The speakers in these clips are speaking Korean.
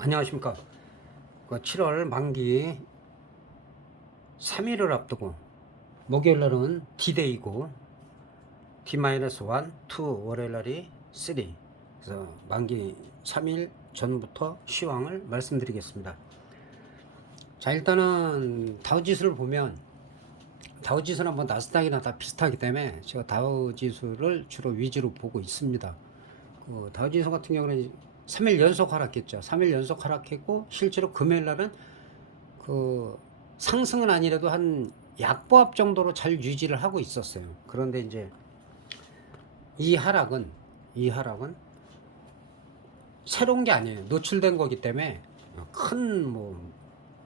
안녕하십니까. 7월 만기 3일을 앞두고 목요일날은 D데이고 D-1, 2, 월요일날이 3. 그래서 만기 3일 전부터 시황을 말씀드리겠습니다. 자, 일단은 다우지수를 보면 다우지수는 뭐 나스닥이나 다 비슷하기 때문에 제가 다우지수를 주로 위주로 보고 있습니다. 다우지수 같은 경우는 3일 연속 하락했죠. 3일 연속 하락했고 실제로 금요일 날은 상승은 아니라도 한 약보합 정도로 잘 유지를 하고 있었어요. 그런데 이제 이 하락은 새로운 게 아니에요. 노출된 거기 때문에 큰 뭐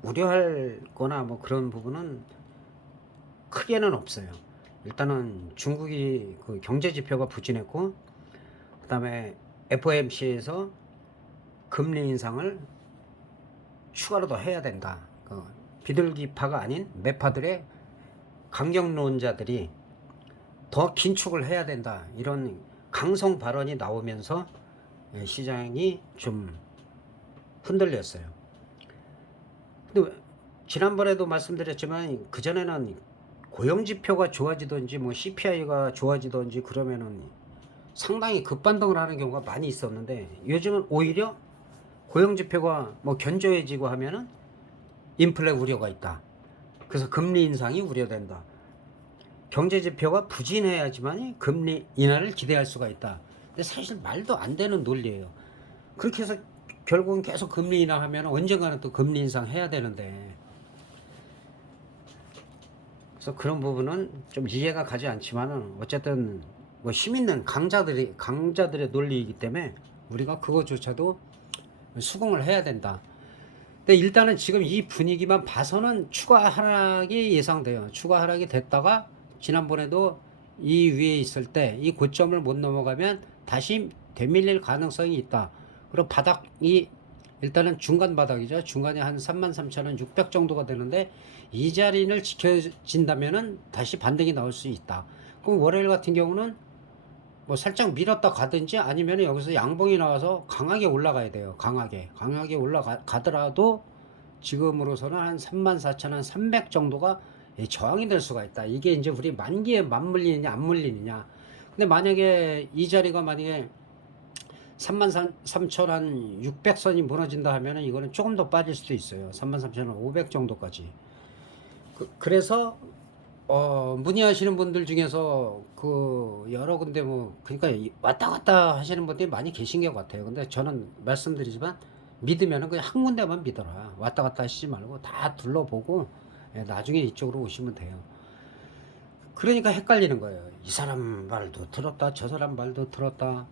우려할 거나 뭐 그런 부분은 크게는 없어요. 일단은 중국이 그 경제 지표가 부진했고, 그다음에 FOMC에서 금리 인상을 추가로 더 해야 된다. 비둘기파가 아닌 매파들의 강경론자들이 더 긴축을 해야 된다. 이런 강성 발언이 나오면서 시장이 좀 흔들렸어요. 근데 지난번에도 말씀드렸지만 그전에는 고용지표가 좋아지든지 뭐 CPI가 좋아지든지 그러면은 상당히 급반등을 하는 경우가 많이 있었는데, 요즘은 오히려 고용지표가 뭐 견조해지고 하면은 인플레 우려가 있다. 그래서 금리 인상이 우려된다. 경제지표가 부진해야지만 금리 인하를 기대할 수가 있다. 근데 사실 말도 안 되는 논리예요. 그렇게 해서 결국은 계속 금리 인하하면 언젠가는 또 금리 인상 해야 되는데, 그래서 그런 부분은 좀 이해가 가지 않지만은 어쨌든 뭐 힘 있는 강자들의 논리이기 때문에 우리가 그거조차도 수긍을 해야 된다. 근데 일단은 지금 이 분위기만 봐서는 추가 하락이 예상돼요. 추가 하락이 됐다가 지난번에도 이 위에 있을 때 이 고점을 못 넘어가면 다시 되밀릴 가능성이 있다. 그리고 바닥이 일단은 중간 바닥이죠. 중간에 한 33,600 정도가 되는데 이 자리를 지켜진다면은 다시 반등이 나올 수 있다. 그럼 월요일 같은 경우는 뭐 살짝 밀었다 가든지 아니면 여기서 양봉이 나와서 강하게 올라가야 돼요. 강하게 올라가더라도 지금으로서는 한 34,300 정도가 저항이 될 수가 있다. 이게 이제 우리 만기에 맞물리느냐 안 물리느냐. 근데 만약에 이 자리가 만약에 33,600선이 무너진다 하면은 이거는 조금 더 빠질 수도 있어요. 33,500 정도까지. 그래서 문의하시는 분들 중에서 여러 군데 뭐 그러니까 왔다 갔다 하시는 분들이 많이 계신 것 같아요. 근데 저는 말씀드리지만 믿으면은 그냥 한 군데만 믿어라. 왔다 갔다 하시지 말고 다 둘러보고 나중에 이쪽으로 오시면 돼요. 그러니까 헷갈리는 거예요. 이 사람 말도 들었다, 저 사람 말도 들었다.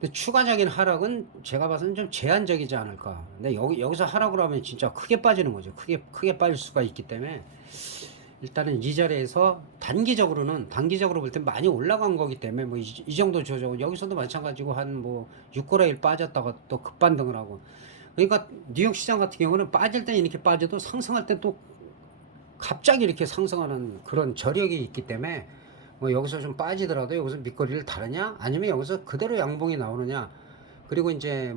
근데 추가적인 하락은 제가 봐서는 좀 제한적이지 않을까. 근데 여기서 하락을 하면 진짜 크게 빠지는 거죠. 크게 빠질 수가 있기 때문에 일단은 이 자리에서 단기적으로 볼 때 많이 올라간 거기 때문에 뭐 이 정도 조정은 여기서도 마찬가지고 한 뭐 6거래일 빠졌다가 또 급반등을 하고, 그러니까 뉴욕 시장 같은 경우는 빠질 때 이렇게 빠져도 상승할 때 또 갑자기 이렇게 상승하는 그런 저력이 있기 때문에 뭐 여기서 좀 빠지더라도 여기서 밑거리를 다르냐 아니면 여기서 그대로 양봉이 나오느냐. 그리고 이제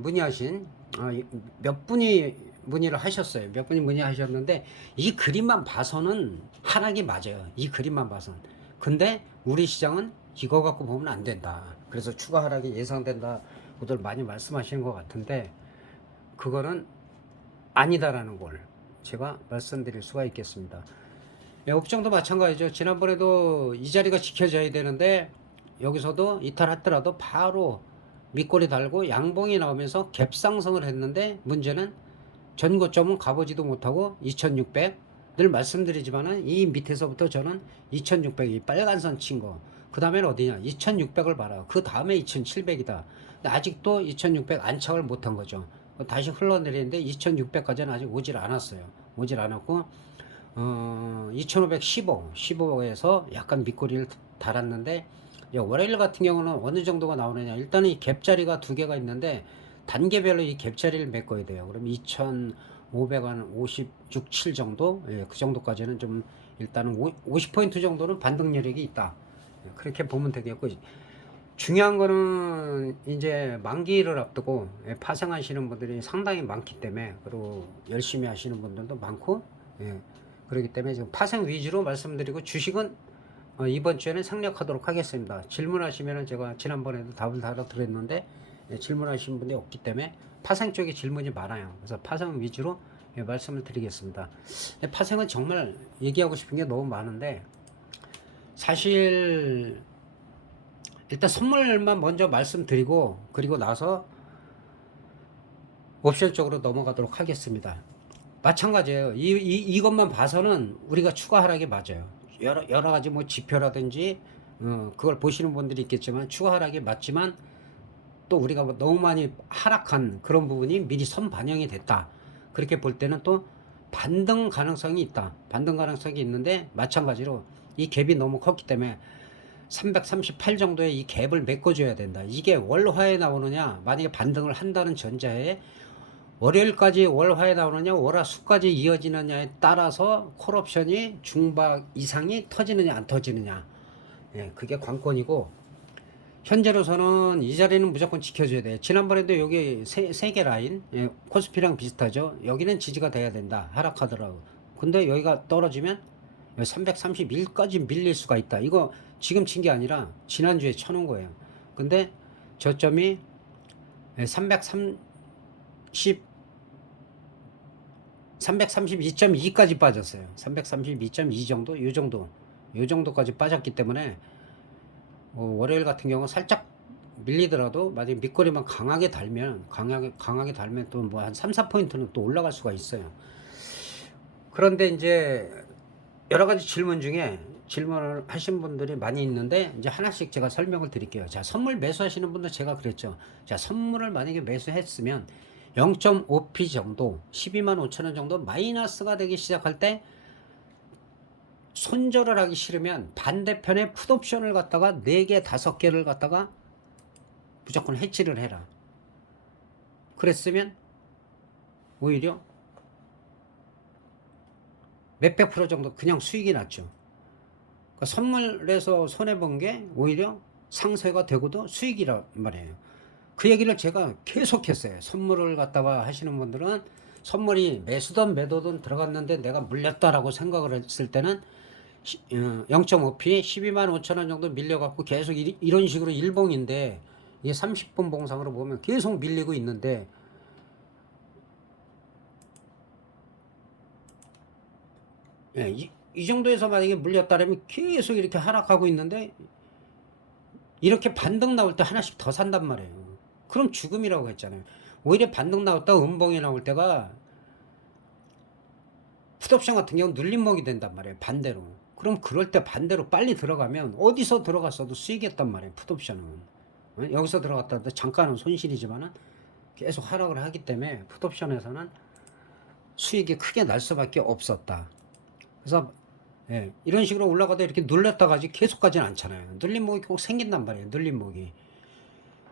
몇 분이 문의를 하셨어요. 몇 분이 문의하셨는데 이 그림만 봐서는 하락이 맞아요. 이 그림만 봐서는. 근데 우리 시장은 이거 갖고 보면 안 된다. 그래서 추가 하락이 예상된다고들 많이 말씀하시는 것 같은데 그거는 아니다라는 걸 제가 말씀드릴 수가 있겠습니다. 업종도 마찬가지죠. 지난번에도 이 자리가 지켜져야 되는데 여기서도 이탈했더라도 바로 밑꼬리 달고 양봉이 나오면서 갭상승을 했는데 문제는 전고점은 가보지도 못하고 2600, 늘 말씀드리지만은 이 밑에서부터 저는 2600이 빨간 선 친 거, 그 다음에는 어디냐 2600을 봐라. 그 다음에 2700이다. 근데 아직도 2600 안착을 못한 거죠. 다시 흘러내리는데 2600까지는 아직 오질 않았어요. 오질 않았고 1515에서 약간 밑꼬리를 달았는데, 월요일 같은 경우는 어느 정도가 나오느냐. 일단은 이 갭자리가 두 개가 있는데 단계별로 이 갭자리를 메꿔야 돼요. 그럼 2500한 56, 7 정도, 그 정도까지는 좀 일단은 50포인트 정도는 반등 여력이 있다. 그렇게 보면 되겠고, 중요한 거는 이제 만기를 앞두고 파생하시는 분들이 상당히 많기 때문에, 그리고 열심히 하시는 분들도 많고, 예, 그렇기 때문에 지금 파생 위주로 말씀드리고, 주식은 이번 주에는 생략하도록 하겠습니다. 질문하시면은 제가 지난번에도 답을 달아드렸는데, 질문하신 분이 없기 때문에 파생 쪽에 질문이 많아요. 그래서 파생 위주로 말씀을 드리겠습니다. 파생은 정말 얘기하고 싶은 게 너무 많은데, 사실 일단 선물만 먼저 말씀드리고, 그리고 나서 옵션 쪽으로 넘어가도록 하겠습니다. 마찬가지예요. 이것만 봐서는 우리가 추가 하락이 맞아요. 여러 가지 뭐 지표라든지 그걸 보시는 분들이 있겠지만 추가 하락이 맞지만, 또 우리가 뭐 너무 많이 하락한 그런 부분이 미리 선 반영이 됐다, 그렇게 볼 때는 또 반등 가능성이 있다. 반등 가능성이 있는데, 마찬가지로 이 갭이 너무 컸기 때문에 338 정도의 이 갭을 메꿔줘야 된다. 이게 월화에 나오느냐, 만약에 반등을 한다는 전제하에 월요일까지 월화에 나오느냐, 월화수까지 이어지느냐에 따라서 콜옵션이 중박 이상이 터지느냐 안 터지느냐, 예, 그게 관건이고, 현재로서는 이 자리는 무조건 지켜줘야 돼. 지난번에도 여기 세 개 라인, 예, 코스피랑 비슷하죠. 여기는 지지가 돼야 된다, 하락하더라고. 근데 여기가 떨어지면 331까지 밀릴 수가 있다. 이거 지금 친 게 아니라 지난주에 쳐놓은 거예요. 근데 저점이 330 332.2까지 빠졌어요. 332.2 정도, 요 정도까지 빠졌기 때문에 월요일 같은 경우 살짝 밀리더라도, 만약에 밑거리만 강하게 달면 또 뭐 한 3, 4포인트는 또 올라갈 수가 있어요. 그런데 이제 여러 가지 질문 중에 질문을 하신 분들이 많이 있는데, 이제 하나씩 제가 설명을 드릴게요. 자, 선물 매수하시는 분들 제가 그랬죠. 자, 선물을 만약에 매수했으면 0.5p 정도, 12만 5천 원 정도 마이너스가 되기 시작할 때 손절을 하기 싫으면 반대편에 풋옵션을 갖다가 4개, 5개를 갖다가 무조건 해치를 해라. 그랬으면 오히려 몇백 프로 정도 그냥 수익이 났죠. 그러니까 선물에서 손해본 게 오히려 상쇄가 되고도 수익이란 말이에요. 그 얘기를 제가 계속 했어요. 선물을 갖다가 하시는 분들은 선물이 매수든 매도든 들어갔는데 내가 물렸다라고 생각을 했을 때는 0.5p 12만 5천 원 정도 밀려갖고 계속 이런 식으로 일봉인데, 이게 30분 봉상으로 보면 계속 밀리고 있는데, 예, 이 정도에서 만약에 물렸다면 계속 이렇게 하락하고 있는데, 이렇게 반등 나올 때 하나씩 더 산단 말이에요. 그럼 죽음이라고 했잖아요. 오히려 반등 나왔다 음봉이 나올 때가 풋옵션 같은 경우 눌림목이 된단 말이에요. 반대로. 그럼 그럴 때 반대로 빨리 들어가면 어디서 들어갔어도 수익이었단 말이에요. 풋옵션은. 여기서 들어갔다 잠깐은 손실이지만은 계속 하락을 하기 때문에 풋옵션에서는 수익이 크게 날 수밖에 없었다. 그래서 예, 이런 식으로 올라가다 이렇게 눌렸다가 계속 가진 않잖아요. 눌림목이 꼭 생긴단 말이에요. 눌림목이.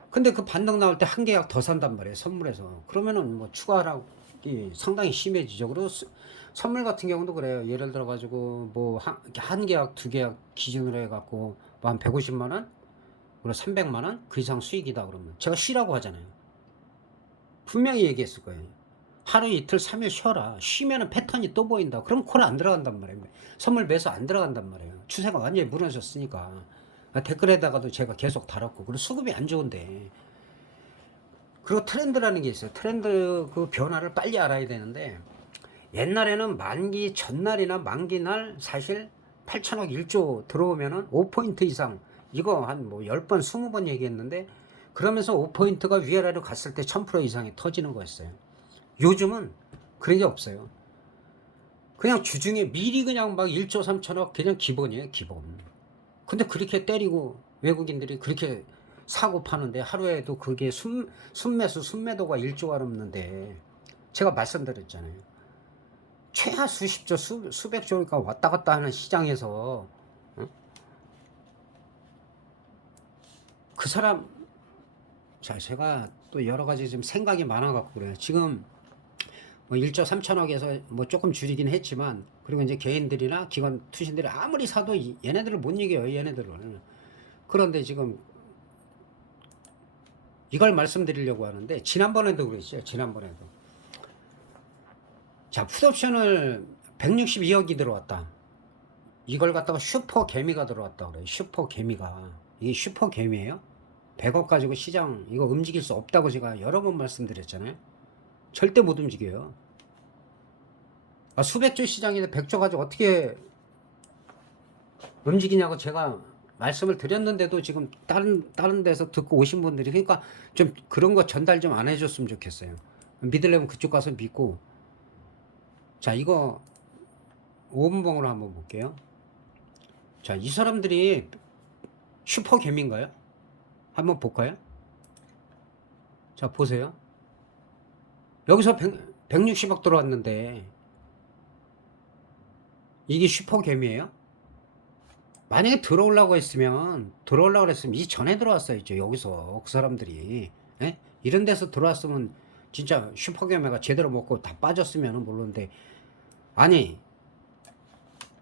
근데 그 반등 나올 때 한 계약 더 산단 말이에요. 선물에서. 그러면은 뭐 추가 하락이 상당히 심해지죠. 그리고 선물 같은 경우도 그래요. 예를 들어 가지고 뭐 한 계약, 두 계약 기준으로 해갖고 뭐 한 150만 원, 그리고 300만 원 그 이상 수익이다 그러면 제가 쉬라고 하잖아요. 분명히 얘기했을 거예요. 하루 이틀 3일 쉬어라. 쉬면은 패턴이 또 보인다. 그럼 콜 안 들어간단 말이에요. 선물 매수 안 들어간단 말이에요. 추세가 완전히 무너졌으니까. 댓글에다가도 제가 계속 달았고, 그리고 수급이 안 좋은데. 그리고 트렌드라는 게 있어요. 트렌드 그 변화를 빨리 알아야 되는데, 옛날에는 만기 전날이나 만기 날 사실 8천억 1조 들어오면은 5포인트 이상, 이거 한 뭐 10번 20번 얘기했는데, 그러면서 5포인트가 위아래로 갔을 때 1000% 이상이 터지는 거였어요. 요즘은 그런 게 없어요. 그냥 주중에 미리 그냥 막 1조 3천억 그냥 기본이에요, 기본. 근데 그렇게 때리고 외국인들이 그렇게 사고 파는데, 하루에도 그게 순매수 순매도가 1조가 넘는데, 제가 말씀드렸잖아요. 최하 수십조 수백 조가 왔다 갔다 하는 시장에서 그 사람, 자, 제가 또 여러 가지 좀 생각이 많아갖고 그래요. 지금 뭐 1조 3천억에서 뭐 조금 줄이긴 했지만, 그리고 이제 개인들이나 기관 투신들이 아무리 사도 얘네들을 못 이겨요, 얘네들을. 그런데 지금 이걸 말씀드리려고 하는데 지난번에도 그랬어요. 지난번에도. 자, 풋옵션을 162억이 들어왔다. 이걸 갖다가 슈퍼 개미가 들어왔다 그래요. 슈퍼 개미가. 이게 슈퍼 개미예요? 100억 가지고 시장 이거 움직일 수 없다고 제가 여러 번 말씀드렸잖아요. 절대 못 움직여요. 수백조 시장인데 100조 가지고 어떻게 움직이냐고 제가 말씀을 드렸는데도 지금 다른 데서 듣고 오신 분들이, 그러니까 좀 그런 거 전달 좀 안 해줬으면 좋겠어요. 믿으려면 그쪽 가서 믿고. 자, 이거 5분봉으로 한번 볼게요. 자, 이 사람들이 슈퍼 개미인가요? 한번 볼까요? 자, 보세요. 여기서 160억 들어왔는데 이게 슈퍼 개미예요? 만약에 들어오려고 했으면 이 전에 들어왔어야죠. 여기서 그 사람들이. 에? 이런 데서 들어왔으면 진짜 슈퍼 개미가 제대로 먹고 다 빠졌으면 모르는데, 아니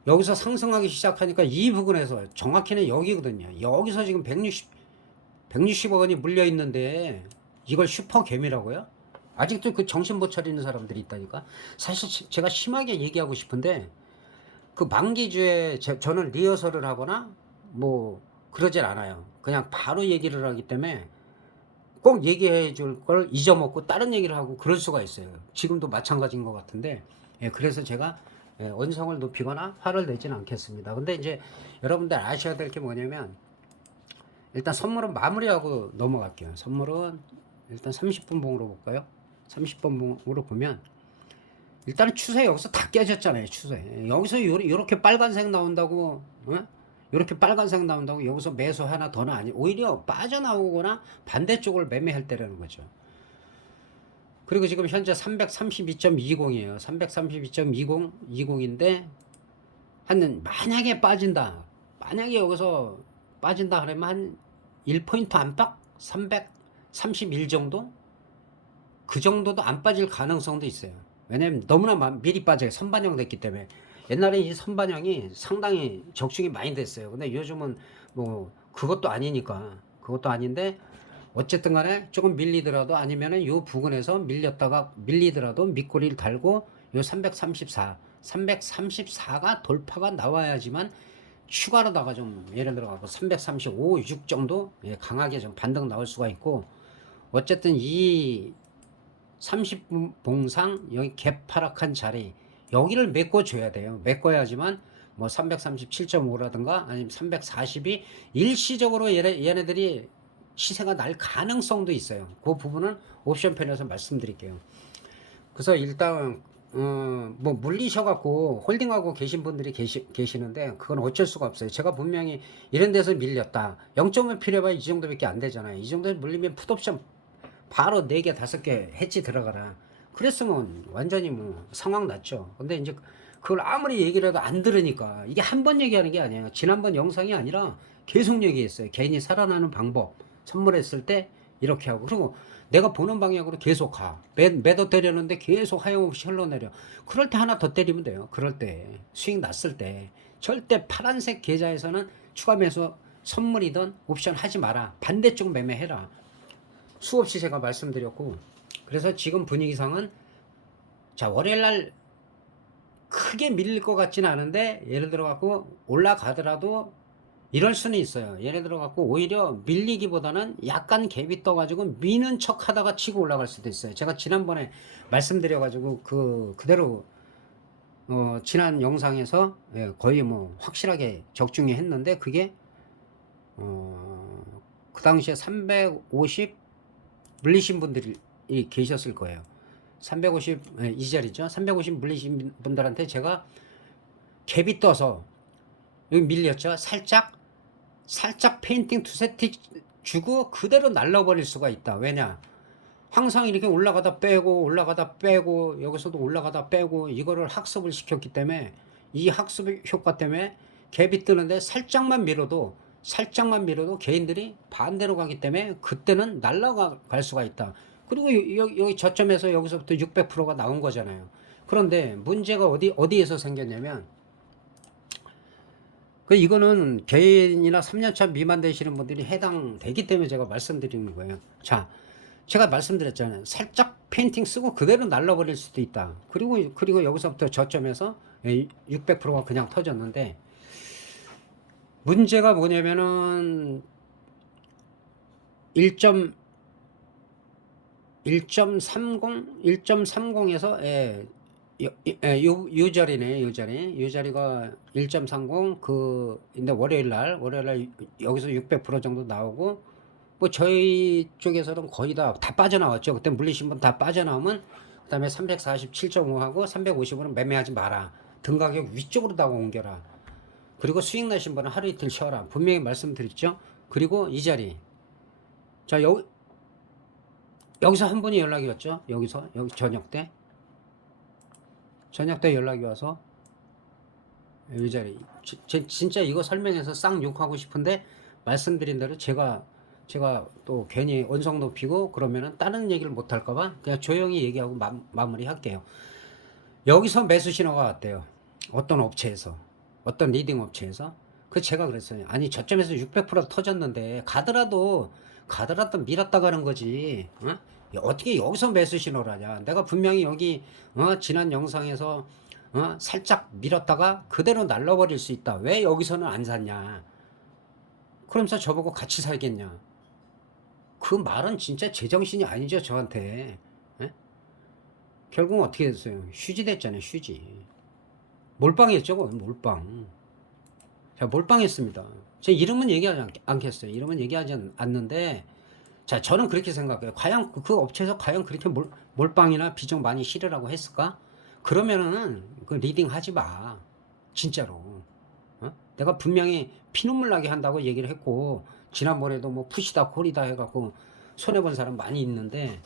여기서 상승하기 시작하니까 이 부분에서 정확히는 여기거든요. 여기서 지금 160억 원이 물려 있는데 이걸 슈퍼 개미라고요? 아직도 그 정신 못 차리는 사람들이 있다니까. 사실 제가 심하게 얘기하고 싶은데 그 만기주에 저는 리허설을 하거나 뭐 그러질 않아요. 그냥 바로 얘기를 하기 때문에 꼭 얘기해 줄 걸 잊어먹고 다른 얘기를 하고 그럴 수가 있어요. 지금도 마찬가지인 것 같은데, 그래서 제가 언성을 높이거나 화를 내지는 않겠습니다. 근데 이제 여러분들 아셔야 될 게 뭐냐면, 일단 선물은 마무리하고 넘어갈게요. 선물은 일단 30분 봉으로 볼까요? 30분 봉으로 보면 일단은 추세 여기서 다 깨졌잖아요. 추세 여기서 요렇게 빨간색 나온다고, 이렇게 빨간색 나온다고 여기서 매수 하나 더는 아니, 오히려 빠져나오거나 반대쪽을 매매할 때라는 거죠. 그리고 지금 현재 332.20이에요 332.20인데 만약에 빠진다, 만약에 여기서 빠진다 그러면 한 1포인트 안팎 331 정도, 그 정도도 안 빠질 가능성도 있어요. 왜냐면 너무나 미리 빠져요. 선반영 됐기 때문에. 옛날에 이 선반영이 상당히 적중이 많이 됐어요. 근데 요즘은 뭐 그것도 아니니까, 그것도 아닌데 어쨌든 간에 조금 밀리더라도, 아니면은 요 부근에서 밀리더라도 밑꼬리를 달고 요 334가 돌파가 나와야지만 추가로다가 좀 예를 들어가고 335, 6 정도 강하게 좀 반등 나올 수가 있고, 어쨌든 이 30봉상 여기 개파락한 자리 여기를 메꿔줘야 돼요. 메꿔야지만 뭐 337.5라든가 아니면 340이 일시적으로 얘네들이 시세가 날 가능성도 있어요. 그 부분은 옵션 편에서 말씀드릴게요. 그래서 일단 뭐 물리셔갖고 홀딩하고 계신 분들이 계시는데 그건 어쩔 수가 없어요. 제가 분명히 이런 데서 밀렸다, 0.5 필요해봐야 이 정도밖에 안 되잖아요. 이 정도 물리면 풋옵션 바로 4개 5개 해치 들어가라 그랬으면 완전히 뭐 상황 났죠. 근데 이제 그걸 아무리 얘기를 해도 안 들으니까, 이게 한 번 얘기하는 게 아니에요. 지난번 영상이 아니라 계속 얘기했어요. 개인이 살아나는 방법 선물했을 때 이렇게 하고, 그리고 내가 보는 방향으로 계속 가. 매도 때리는데 계속 하염없이 흘러내려. 그럴 때 하나 더 때리면 돼요. 그럴 때 수익 났을 때 절대 파란색 계좌에서는 추가 매수 선물이든 옵션 하지 마라. 반대쪽 매매해라. 수없이 제가 말씀드렸고, 그래서 지금 분위기상은 자, 월요일날 크게 밀릴 것 같지는 않은데 예를 들어 갖고 올라가더라도 이럴 수는 있어요. 예를 들어 갖고 오히려 밀리기보다는 약간 갭이 떠가지고 미는 척 하다가 치고 올라갈 수도 있어요. 제가 지난번에 말씀드려가지고 그대로 지난 영상에서 거의 뭐 확실하게 적중히 했는데, 그게 그 당시에 350 물리신 분들이 계셨을 거예요. 350 이 자리죠. 350 물리신 분들한테 제가 갭이 떠서 여기 밀렸죠. 살짝 페인팅 투세틱 주고 그대로 날라버릴 수가 있다. 왜냐? 항상 이렇게 올라가다 빼고 여기서도 올라가다 빼고 이거를 학습을 시켰기 때문에, 이 학습 효과 때문에 갭이 뜨는데 살짝만 밀어도 개인들이 반대로 가기 때문에 그때는 날아갈 수가 있다. 그리고 여기 저점에서 여기서부터 600%가 나온 거잖아요. 그런데 문제가 어디에서 생겼냐면, 이거는 개인이나 3년차 미만 되시는 분들이 해당되기 때문에 제가 말씀드리는 거예요. 자, 제가 말씀드렸잖아요. 살짝 페인팅 쓰고 그대로 날라버릴 수도 있다. 그리고 여기서부터 저점에서 600%가 그냥 터졌는데, 문제가 뭐냐면은 1.30에서 요 자리네. 요 자리가 1.30. 근데 월요일날 여기서 600% 정도 나오고, 뭐 저희 쪽에서는 거의 다 빠져나왔죠. 그때 물리신 분 다 빠져나오면 그 다음에 347.5하고 350으로 매매하지 마라. 등 가격 위쪽으로다가 옮겨라. 그리고 수익 나신 분은 하루 이틀 쉬어라. 분명히 말씀드렸죠. 그리고 이 자리, 자 여기서 한 분이 연락이 왔죠. 여기 저녁 때 연락이 와서 이 자리, 진짜 이거 설명해서 쌍 욕하고 싶은데, 말씀드린 대로 제가 또 괜히 언성 높이고 그러면은 다른 얘기를 못 할까봐 그냥 조용히 얘기하고 마무리 할게요. 여기서 매수 신호가 왔대요. 어떤 업체에서, 어떤 리딩 업체에서. 그 제가 그랬어요. 아니 저점에서 600% 터졌는데 가더라도 밀었다 가는 거지. 어? 어떻게 여기서 매수 신호를 하냐. 내가 분명히 여기 지난 영상에서 살짝 밀었다가 그대로 날라버릴 수 있다. 왜 여기서는 안 샀냐. 그러면서 저보고 같이 살겠냐. 그 말은 진짜 제정신이 아니죠, 저한테. 에? 결국은 어떻게 됐어요? 휴지 됐잖아요, 휴지. 몰빵했죠, 몰빵. 자, 몰빵했습니다. 제 이름은 얘기하지 않겠어요. 이름은 얘기하지 않는데, 자, 저는 그렇게 생각해요. 과연 그 업체에서 과연 그렇게 몰빵이나 비중 많이 실으라고 했을까? 그러면은 그 리딩 하지 마. 진짜로. 내가 분명히 피눈물 나게 한다고 얘기를 했고, 지난번에도 뭐 푸시다 콜이다 해갖고 손해본 사람 많이 있는데,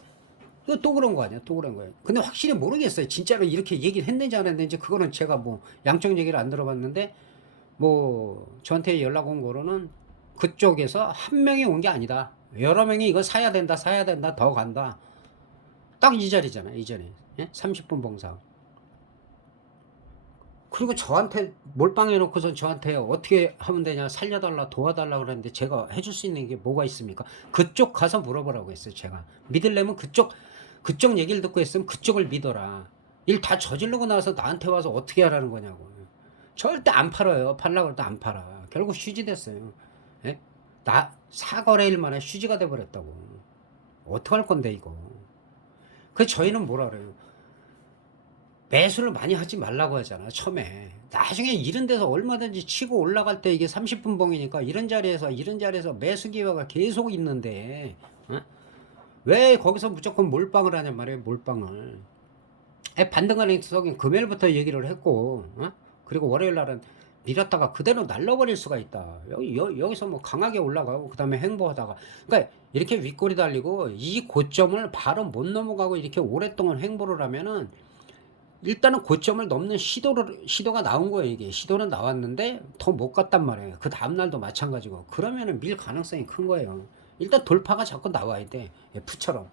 이거 또 그런 거 아니야? 또 그런 거예요. 근데 확실히 모르겠어요. 진짜로 이렇게 얘기를 했는지 안 했는지. 그거는 제가 뭐 양쪽 얘기를 안 들어봤는데, 뭐 저한테 연락 온 거로는 그쪽에서 한 명이 온 게 아니다. 여러 명이 이거 사야 된다, 더 간다. 딱 이 자리잖아, 이 자리. 예? 30분 봉사. 그리고 저한테 몰빵해 놓고서 저한테 어떻게 하면 되냐, 살려달라, 도와달라 그러는데 제가 해줄 수 있는 게 뭐가 있습니까? 그쪽 가서 물어보라고 했어요. 제가 믿으려면 그쪽 얘기를 듣고 했으면 그쪽을 믿어라. 일 다 저지르고 나서 나한테 와서 어떻게 하라는 거냐고. 절대 안 팔아요. 팔라고 해도 안 팔아. 결국 휴지 됐어요. 예? 나 사거래일 만에 휴지가 돼버렸다고. 어떡할 건데 이거. 저희는 뭐라 그래요? 매수를 많이 하지 말라고 하잖아, 처음에. 나중에 이런 데서 얼마든지 치고 올라갈 때 이게 30분 봉이니까 이런 자리에서 매수 기회가 계속 있는데, 왜 거기서 무조건 몰빵을 하냔 말이에요, 몰빵을. 반등하는 투석인 금요일부터 얘기를 했고, 그리고 월요일 날은 밀었다가 그대로 날려버릴 수가 있다. 여기서 뭐 강하게 올라가고, 그 다음에 횡보하다가. 그러니까 이렇게 윗골이 달리고, 이 고점을 바로 못 넘어가고 이렇게 오랫동안 횡보를 하면은, 일단은 고점을 넘는 시도가 나온 거예요. 이게 시도는 나왔는데 더 못 갔단 말이에요. 그 다음날도 마찬가지고. 그러면은 밀 가능성이 큰 거예요. 일단 돌파가 자꾸 나와야 돼, F처럼.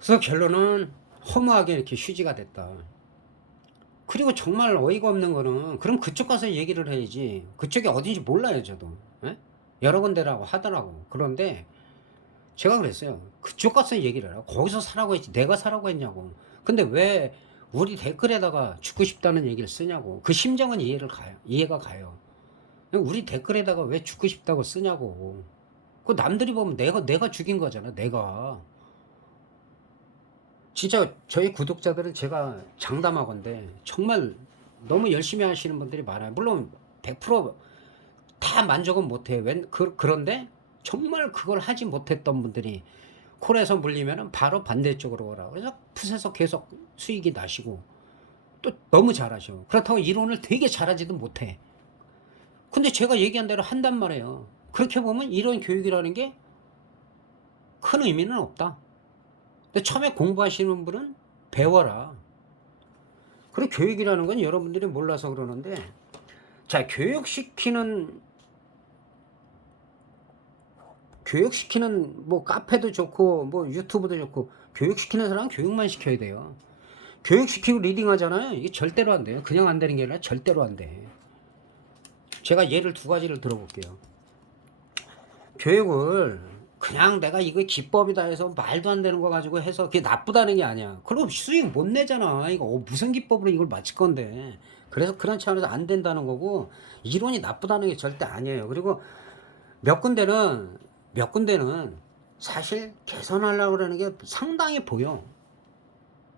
그래서 결론은 허무하게 이렇게 휴지가 됐다. 그리고 정말 어이가 없는 거는, 그럼 그쪽 가서 얘기를 해야지. 그쪽이 어딘지 몰라요, 저도. 에? 여러 군데라고 하더라고. 그런데 제가 그랬어요. 그쪽 가서 얘기를 해라. 거기서 사라고 했지 내가 사라고 했냐고. 근데 왜 우리 댓글에다가 죽고 싶다는 얘기를 쓰냐고. 그 심정은 이해가 가요. 우리 댓글에다가 왜 죽고 싶다고 쓰냐고. 그 남들이 보면 내가 죽인 거잖아, 내가. 진짜 저희 구독자들은 제가 장담하건데 정말 너무 열심히 하시는 분들이 많아요. 물론 100%다 만족은 못해요. 그런데 정말 그걸 하지 못했던 분들이 콜에서 물리면은 바로 반대쪽으로 오라. 그래서 풋에서 계속 수익이 나시고, 또 너무 잘하셔. 그렇다고 이론을 되게 잘하지도 못해. 근데 제가 얘기한 대로 한단 말이에요. 그렇게 보면 이론 교육이라는 게 큰 의미는 없다. 근데 처음에 공부하시는 분은 배워라. 그리고 교육이라는 건 여러분들이 몰라서 그러는데, 자, 교육시키는 뭐 카페도 좋고 뭐 유튜브도 좋고, 교육시키는 사람은 교육만 시켜야 돼요. 교육시키고 리딩 하잖아요. 이게 절대로 안 돼요. 그냥 안 되는 게 아니라 절대로 안 돼. 제가 예를 두 가지를 들어볼게요. 교육을 그냥 내가 이거 기법이다 해서 말도 안 되는 거 가지고 해서 그게 나쁘다는 게 아니야. 그럼 수익 못 내잖아. 이거 무슨 기법으로 이걸 맞출 건데. 그래서 그런 차원에서 안 된다는 거고, 이론이 나쁘다는 게 절대 아니에요. 그리고 몇 군데는 몇 군데는 사실 개선하려고 그러는 게 상당히 보여.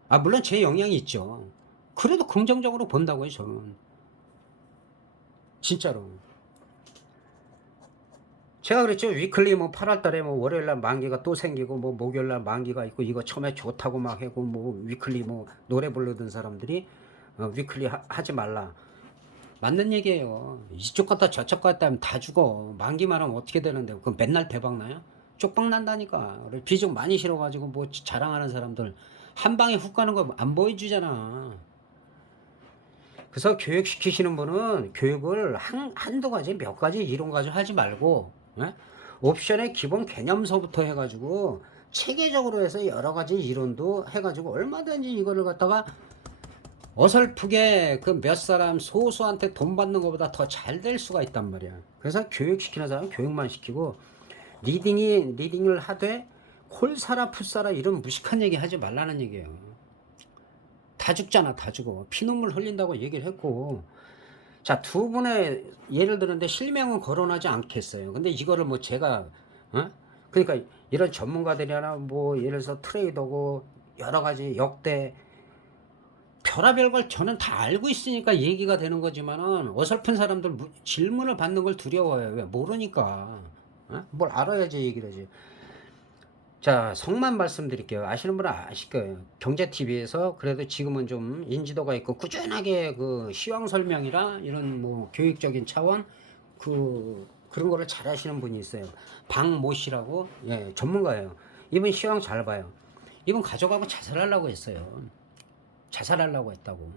아, 물론 제 영향이 있죠. 그래도 긍정적으로 본다고요, 저는. 진짜로. 제가 그랬죠. 위클리 뭐 8월 달에 뭐 월요일 날 만기가 또 생기고 뭐 목요일 날 만기가 있고 이거 처음에 좋다고 막 하고 뭐 위클리 뭐 노래 부르던 사람들이 위클리 하지 말라. 맞는 얘기예요. 이쪽 갔다 저쪽 갔다 하면 다 죽어. 만기만 하면 어떻게 되는데 그럼 맨날 대박 나요? 쪽박 난다니까. 비중 많이 실어가지고 뭐 자랑하는 사람들 한 방에 훅 가는 거 안 보여주잖아. 그래서 교육시키시는 분은 교육을 한두 가지 몇 가지 이론 가지고 하지 말고, 예? 옵션의 기본 개념서부터 해가지고 체계적으로 해서 여러 가지 이론도 해가지고 얼마든지 이거를 갖다가 어설프게 그 몇 사람 소수한테 돈 받는 것보다 더 잘 될 수가 있단 말이야. 그래서 교육시키는 사람은 교육만 시키고, 리딩을 하되 콜사라 풋사라 이런 무식한 얘기 하지 말라는 얘기예요. 다 죽잖아, 다 죽어. 피눈물 흘린다고 얘기를 했고. 자, 두 분의 예를 들는데 실명은 거론하지 않겠어요. 근데 이거를 뭐 제가, 그러니까 이런 전문가들이나 뭐 예를 들어서 트레이더고 여러 가지 역대 별의별 걸 저는 다 알고 있으니까 얘기가 되는 거지만은 어설픈 사람들 질문을 받는 걸 두려워해요. 왜? 모르니까. 뭘 알아야지 얘기를 하지. 자, 성만 말씀드릴게요. 아시는 분은 아실 거예요. 경제TV에서 그래도 지금은 좀 인지도가 있고 꾸준하게 그 시황 설명이라 이런 뭐 교육적인 차원 그런 거를 잘 하시는 분이 있어요. 박모 씨라고, 예, 전문가예요. 이분 시황 잘 봐요. 이분 가져가고 자살하려고 했어요. 자살하려고 했다고.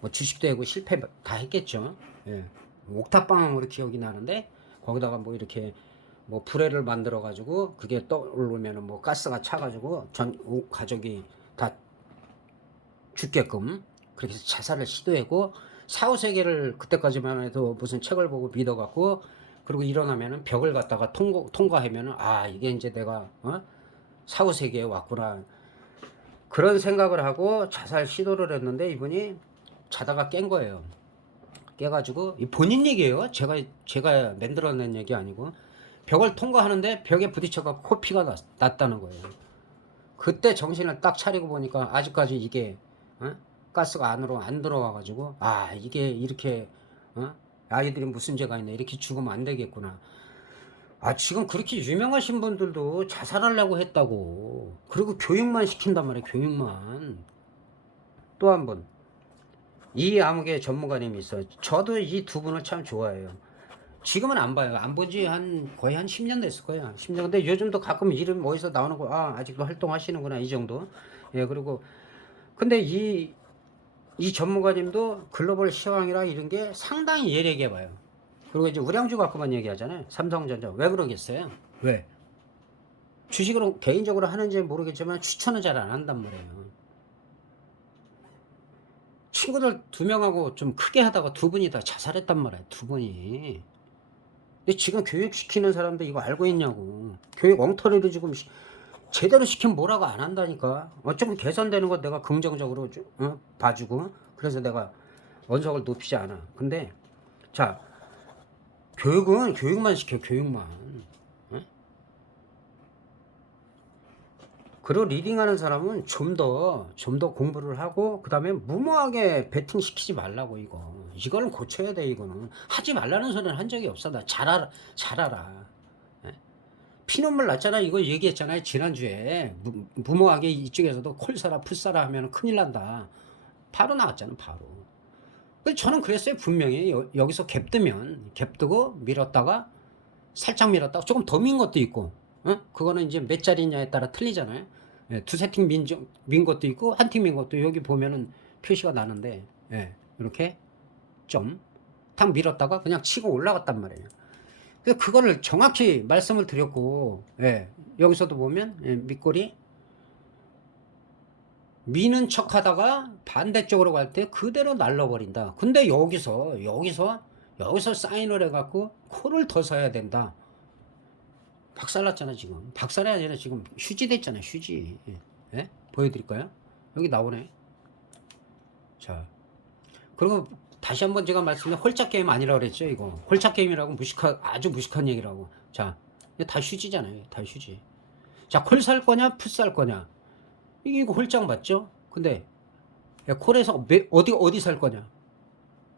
뭐 주식도 하고 실패 다 했겠죠. 예. 옥탑방으로 기억이 나는데 거기다가 뭐 이렇게 뭐 불에를 만들어 가지고 그게 떠오르면은 뭐 가스가 차 가지고 전 가족이 다 죽게끔 그렇게 해서 자살을 시도했고, 사후세계를 그때까지만 해도 무슨 책을 보고 믿어 갖고 그리고 일어나면은 벽을 갖다가 통과하면은 아, 이게 이제 내가 사후세계에 왔구나, 그런 생각을 하고 자살 시도를 했는데 이분이 자다가 깬 거예요. 깨가지고 본인 얘기예요. 제가 만들어낸 얘기 아니고, 벽을 통과하는데 벽에 부딪혀가 코피가 났다는 거예요. 그때 정신을 딱 차리고 보니까 아직까지 이게 가스가 안으로 안 들어와가지고 아, 이게 이렇게 아이들이 무슨 죄가 있나, 이렇게 죽으면 안 되겠구나. 아, 지금 그렇게 유명하신 분들도 자살하려고 했다고. 그리고 교육만 시킨단 말이에요. 교육만. 또 한 분, 이 암흑의 전문가님이 있어요. 저도 이 두 분을 참 좋아해요. 지금은 안 봐요. 안 본 지 거의 한 10년 됐을 거예요. 10년. 근데 요즘도 가끔 이름 어디서 나오는 거, 아, 아직도 활동하시는구나, 이 정도. 예, 그리고, 근데 이 전문가님도 글로벌 시황이라 이런 게 상당히 예리하게 봐요. 그리고 이제 우량주 갖고만 얘기하잖아요. 삼성전자. 왜 그러겠어요? 왜? 주식으로 개인적으로 하는지 모르겠지만 추천은 잘 안 한단 말이에요. 친구들 두 명하고 좀 크게 하다가 두 분이 다 자살했단 말이에요. 두 분이. 근데 지금 교육시키는 사람들 이거 알고 있냐고. 교육 엉터리로 지금 제대로 시키면 뭐라고 안 한다니까. 어차피 개선되는 거 내가 긍정적으로 봐주고, 그래서 내가 언성을 높이지 않아. 근데 자, 교육은 교육만 시켜, 교육만. 그리고 리딩하는 사람은 좀 더 공부를 하고, 그 다음에 무모하게 베팅 시키지 말라고, 이거는 고쳐야 돼, 이거는. 하지 말라는 소리는 한 적이 없어. 나 잘 알아. 예? 피눈물 났잖아. 이거 얘기했잖아요. 지난주에. 무모하게 이쪽에서도 콜사라, 풋사라 하면 큰일 난다. 바로 나왔잖아, 바로. 그래서 저는 그랬어요. 분명히. 여기서 갭 뜨고 밀었다가, 살짝 밀었다가 조금 더 민 것도 있고, 그거는 이제 몇 자리냐에 따라 틀리잖아요. 예, 두세 팀 민 것도 있고 한 팀 민 것도 여기 보면은 표시가 나는데, 예, 이렇게 좀 탁 밀었다가 그냥 치고 올라갔단 말이에요. 그래서 그거를 정확히 말씀을 드렸고, 예, 여기서도 보면 밑골이 미는 척 하다가 반대쪽으로 갈 때 그대로 날라버린다. 근데 여기서 사인을 해갖고 코를 더 써야 된다. 박살났잖아 지금. 박살이 아니라 지금 휴지 됐잖아 휴지. 예? 보여드릴까요? 여기 나오네. 자, 그리고 다시 한번 제가 말씀드린 홀짝 게임 아니라고 그랬죠 이거. 홀짝 게임이라고 아주 무식한 얘기라고. 자, 이게 다 휴지잖아요. 다 휴지. 자, 콜 살 거냐 풋 살 거냐. 이거 홀짝 맞죠? 근데 야, 콜에서 어디 살 거냐?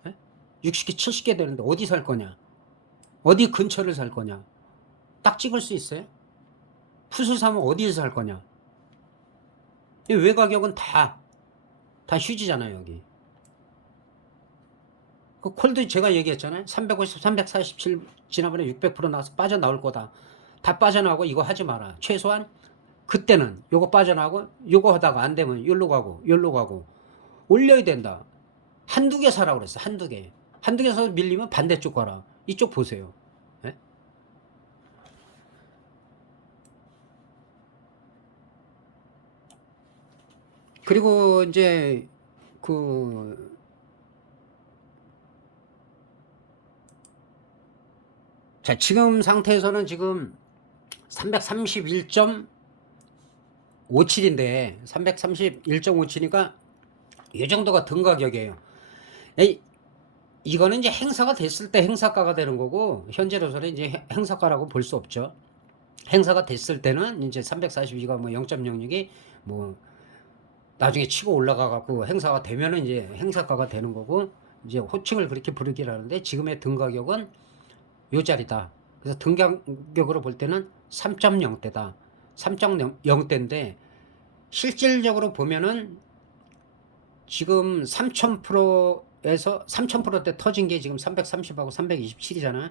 예? 60개 70개 되는데 어디 살 거냐? 어디 근처를 살 거냐? 딱 찍을 수 있어요? 풋을 사면 어디서 살 거냐? 이 외가격은 다 휴지잖아요 여기. 그 콜도 제가 얘기했잖아요. 350, 347 지난번에 600% 나와서 빠져나올 거다. 다 빠져나오고 이거 하지 마라. 최소한 그때는 요거 빠져나오고 요거 하다가 안 되면 요로 가고 올려야 된다. 한두 개 사라고 그랬어. 한두 개. 한두 개 사서 밀리면 반대쪽 가라. 이쪽 보세요. 예? 그리고 이제 자, 지금 상태에서는 지금 331.57인데 331.57이니까 이 정도가 등가격이에요. 이거는 이제 행사가 됐을 때 행사가가 되는 거고 현재로서는 이제 행사가라고 볼 수 없죠. 행사가 됐을 때는 이제 342가 뭐 0.06이 뭐 나중에 치고 올라가 갖고 행사가 되면은 이제 행사가가 되는 거고 이제 호칭을 그렇게 부르긴 하는데 지금의 등가격은 요 자리다. 그래서 등가격으로 볼 때는 3.0대다. 3.0대인데 실질적으로 보면은 지금 3000%에서 3000%대 터진 게 지금 330하고 327이잖아.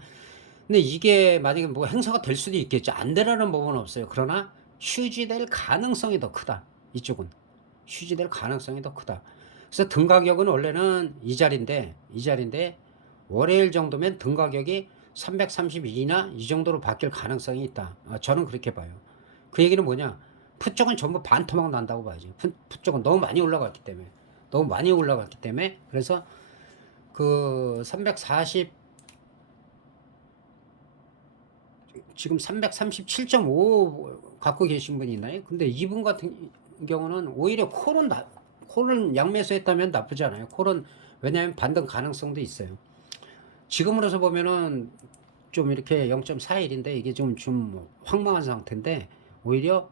근데 이게 만약에 뭐 행사가 될 수도 있겠죠. 안 되라는 법은 없어요. 그러나 휴지될 가능성이 더 크다. 이쪽은 휴지될 가능성이 더 크다. 그래서 등가격은 원래는 이 자리인데 월요일 정도면 등가격이 332나 이 정도로 바뀔 가능성이 있다. 저는 그렇게 봐요. 그 얘기는 뭐냐? 풋 쪽은 전부 반토막 난다고 봐야지. 풋 쪽은 너무 많이 올라갔기 때문에 그래서 그 340 지금 337.5 갖고 계신 분이 있나요? 근데 이분 같은 경우는 오히려 콜은 양매수했다면 나쁘지 않아요. 콜은 왜냐하면 반등 가능성도 있어요. 지금으로서 보면은 좀 이렇게 0.41인데 이게 좀 황망한 상태인데 오히려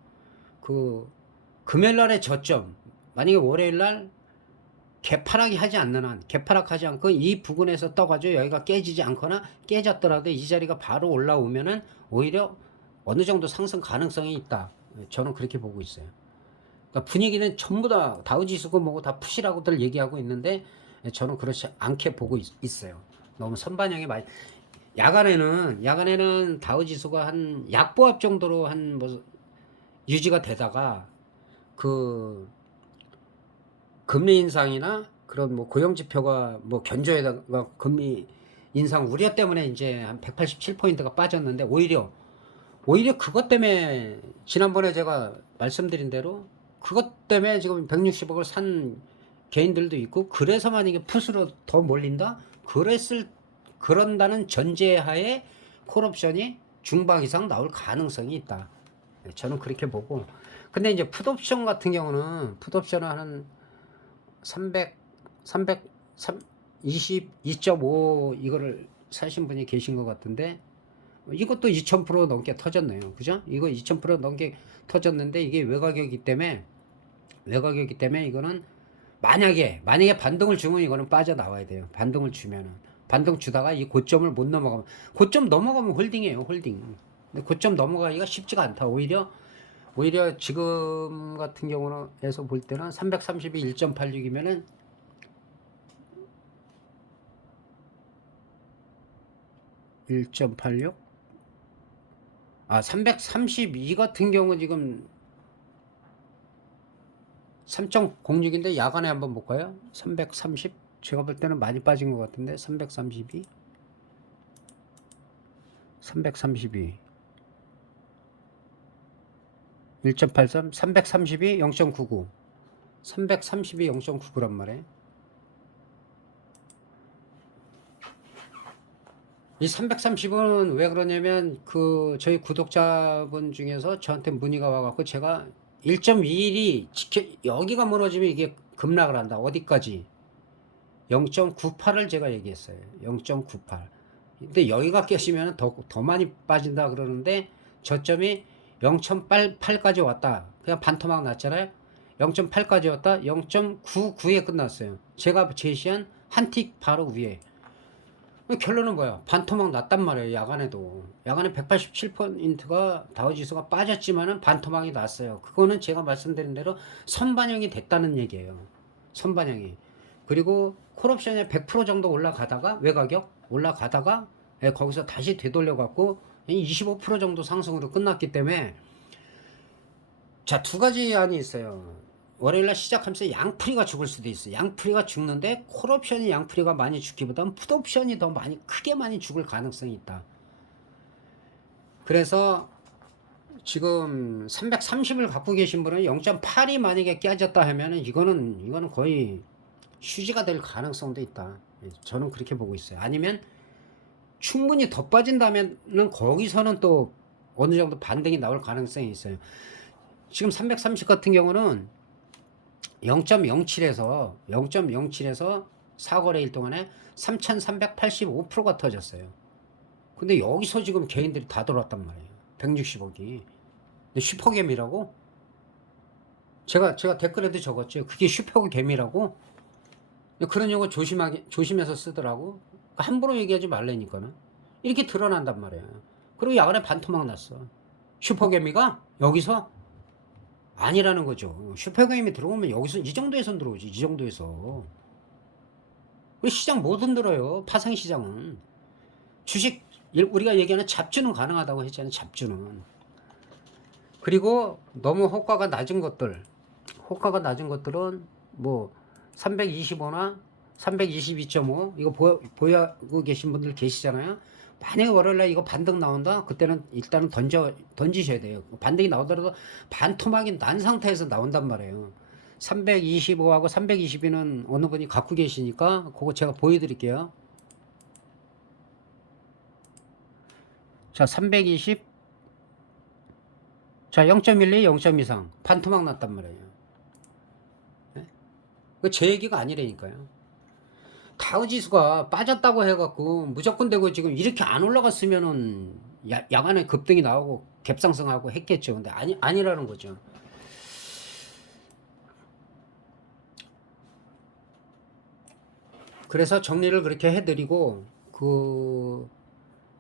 그 금요일날의 저점 만약에 월요일날 개파락이 하지 않는 한 개파락하지 않고 이 부근에서 떠가지고 여기가 깨지지 않거나 깨졌더라도 이 자리가 바로 올라오면은 오히려 어느 정도 상승 가능성이 있다. 저는 그렇게 보고 있어요. 그러니까 분위기는 전부 다 다우지수고 뭐고 다 푸시라고들 얘기하고 있는데 저는 그렇지 않게 보고 있어요. 너무 선반영이 많이 야간에는 다우지수가 한 약보합 정도로 한 뭐 유지가 되다가 그 금리 인상이나 그런 뭐 고용 지표가 뭐 견조에다가 금리 인상 우려 때문에 이제 한 187포인트가 빠졌는데 오히려 그것 때문에 지난번에 제가 말씀드린 대로 그것 때문에 지금 160억을 산 개인들도 있고 그래서 만약에 풋으로 더 몰린다? 그런다는 전제하에 콜옵션이 중방 이상 나올 가능성이 있다. 저는 그렇게 보고 근데 이제 풋옵션 같은 경우는 풋옵션은 한 22.5 이거를 사신 분이 계신 것 같은데 이것도 2000% 넘게 터졌네요. 그죠? 이거 2000% 넘게 터졌는데 이게 외가격이기 때문에 이거는 만약에 반등을 주면 이거는 빠져나와야 돼요. 반등을 주면은 반등 주다가 이 고점을 못 넘어가면 고점 넘어가면 홀딩이에요. 홀딩. 근데 고점 넘어가기가 쉽지가 않다. 오히려 지금 같은 경우에서 볼 때는 332 1.86이면은 1.86 332 같은 경우 지금 3.06인데 야간에 한번 볼까요? 330 제가 볼 때는 많이 빠진 것 같은데 332 1.83 332 0.99 332 0.99란 말이에요. 이 330은 왜 그러냐면 그 저희 구독자분 중에서 저한테 문의가 와갖고 제가 1.21이 여기가 무너지면 이게 급락을 한다. 어디까지? 0.98을 제가 얘기했어요. 0.98. 근데 여기가 깨시면 더 많이 빠진다 그러는데 저점이 0.88까지 왔다. 그냥 반토막 났잖아요. 0.8까지 왔다. 0.99에 끝났어요. 제가 제시한 한 틱 바로 위에. 결론은 뭐야? 반토막 났단 말이에요. 야간에도. 야간에 187%가 다우지수가 빠졌지만은 반토막이 났어요. 그거는 제가 말씀드린 대로 선반영이 됐다는 얘기예요. 선반영이. 그리고 콜옵션이 100% 정도 올라가다가 외가격 올라가다가 거기서 다시 되돌려 갖고 25% 정도 상승으로 끝났기 때문에 자, 두 가지 안이 있어요. 월요일날 시작하면서 양풀이가 죽을 수도 있어. 양풀이가 죽는데 콜옵션이 양풀이가 많이 죽기보다는 풋옵션이 더 많이 크게 많이 죽을 가능성이 있다. 그래서 지금 330을 갖고 계신 분은 0.8이 만약에 깨졌다 하면은 이거는 거의 휴지가 될 가능성도 있다. 저는 그렇게 보고 있어요. 아니면 충분히 더 빠진다면은 거기서는 또 어느 정도 반등이 나올 가능성이 있어요. 지금 330 같은 경우는 0.07에서 4거래일 동안에 3,385%가 터졌어요. 근데 여기서 지금 개인들이 다 들어왔단 말이에요. 160억이. 근데 슈퍼개미라고? 제가 댓글에도 적었죠. 그게 슈퍼개미라고? 그런 용어 조심해서 쓰더라고. 함부로 얘기하지 말라니까는. 이렇게 드러난단 말이에요. 그리고 야간에 반토막 났어. 슈퍼개미가 여기서 아니라는 거죠. 슈퍼게임이 들어오면 여기서 이 정도에선 들어오지. 이 정도에서. 시장 못 흔들어요. 파생시장은. 주식 우리가 얘기하는 잡주는 가능하다고 했잖아요. 잡주는. 그리고 너무 호가가 낮은 것들은 뭐 325나 322.5 이거 보유하고 계신 분들 계시잖아요. 만약에 월요일날 이거 반등 나온다? 그때는 일단은 던지셔야 돼요. 반등이 나오더라도 반토막이 난 상태에서 나온단 말이에요. 325하고 322는 어느 분이 갖고 계시니까 그거 제가 보여드릴게요. 자, 320. 자, 0.12, 0.23. 반토막 났단 말이에요. 네? 제 얘기가 아니라니까요. 다우지수가 빠졌다고 해갖고 무조건 되고 지금 이렇게 안 올라갔으면은 야간에 급등이 나오고 갭상승하고 했겠죠. 근데 아니라는 거죠. 그래서 정리를 그렇게 해드리고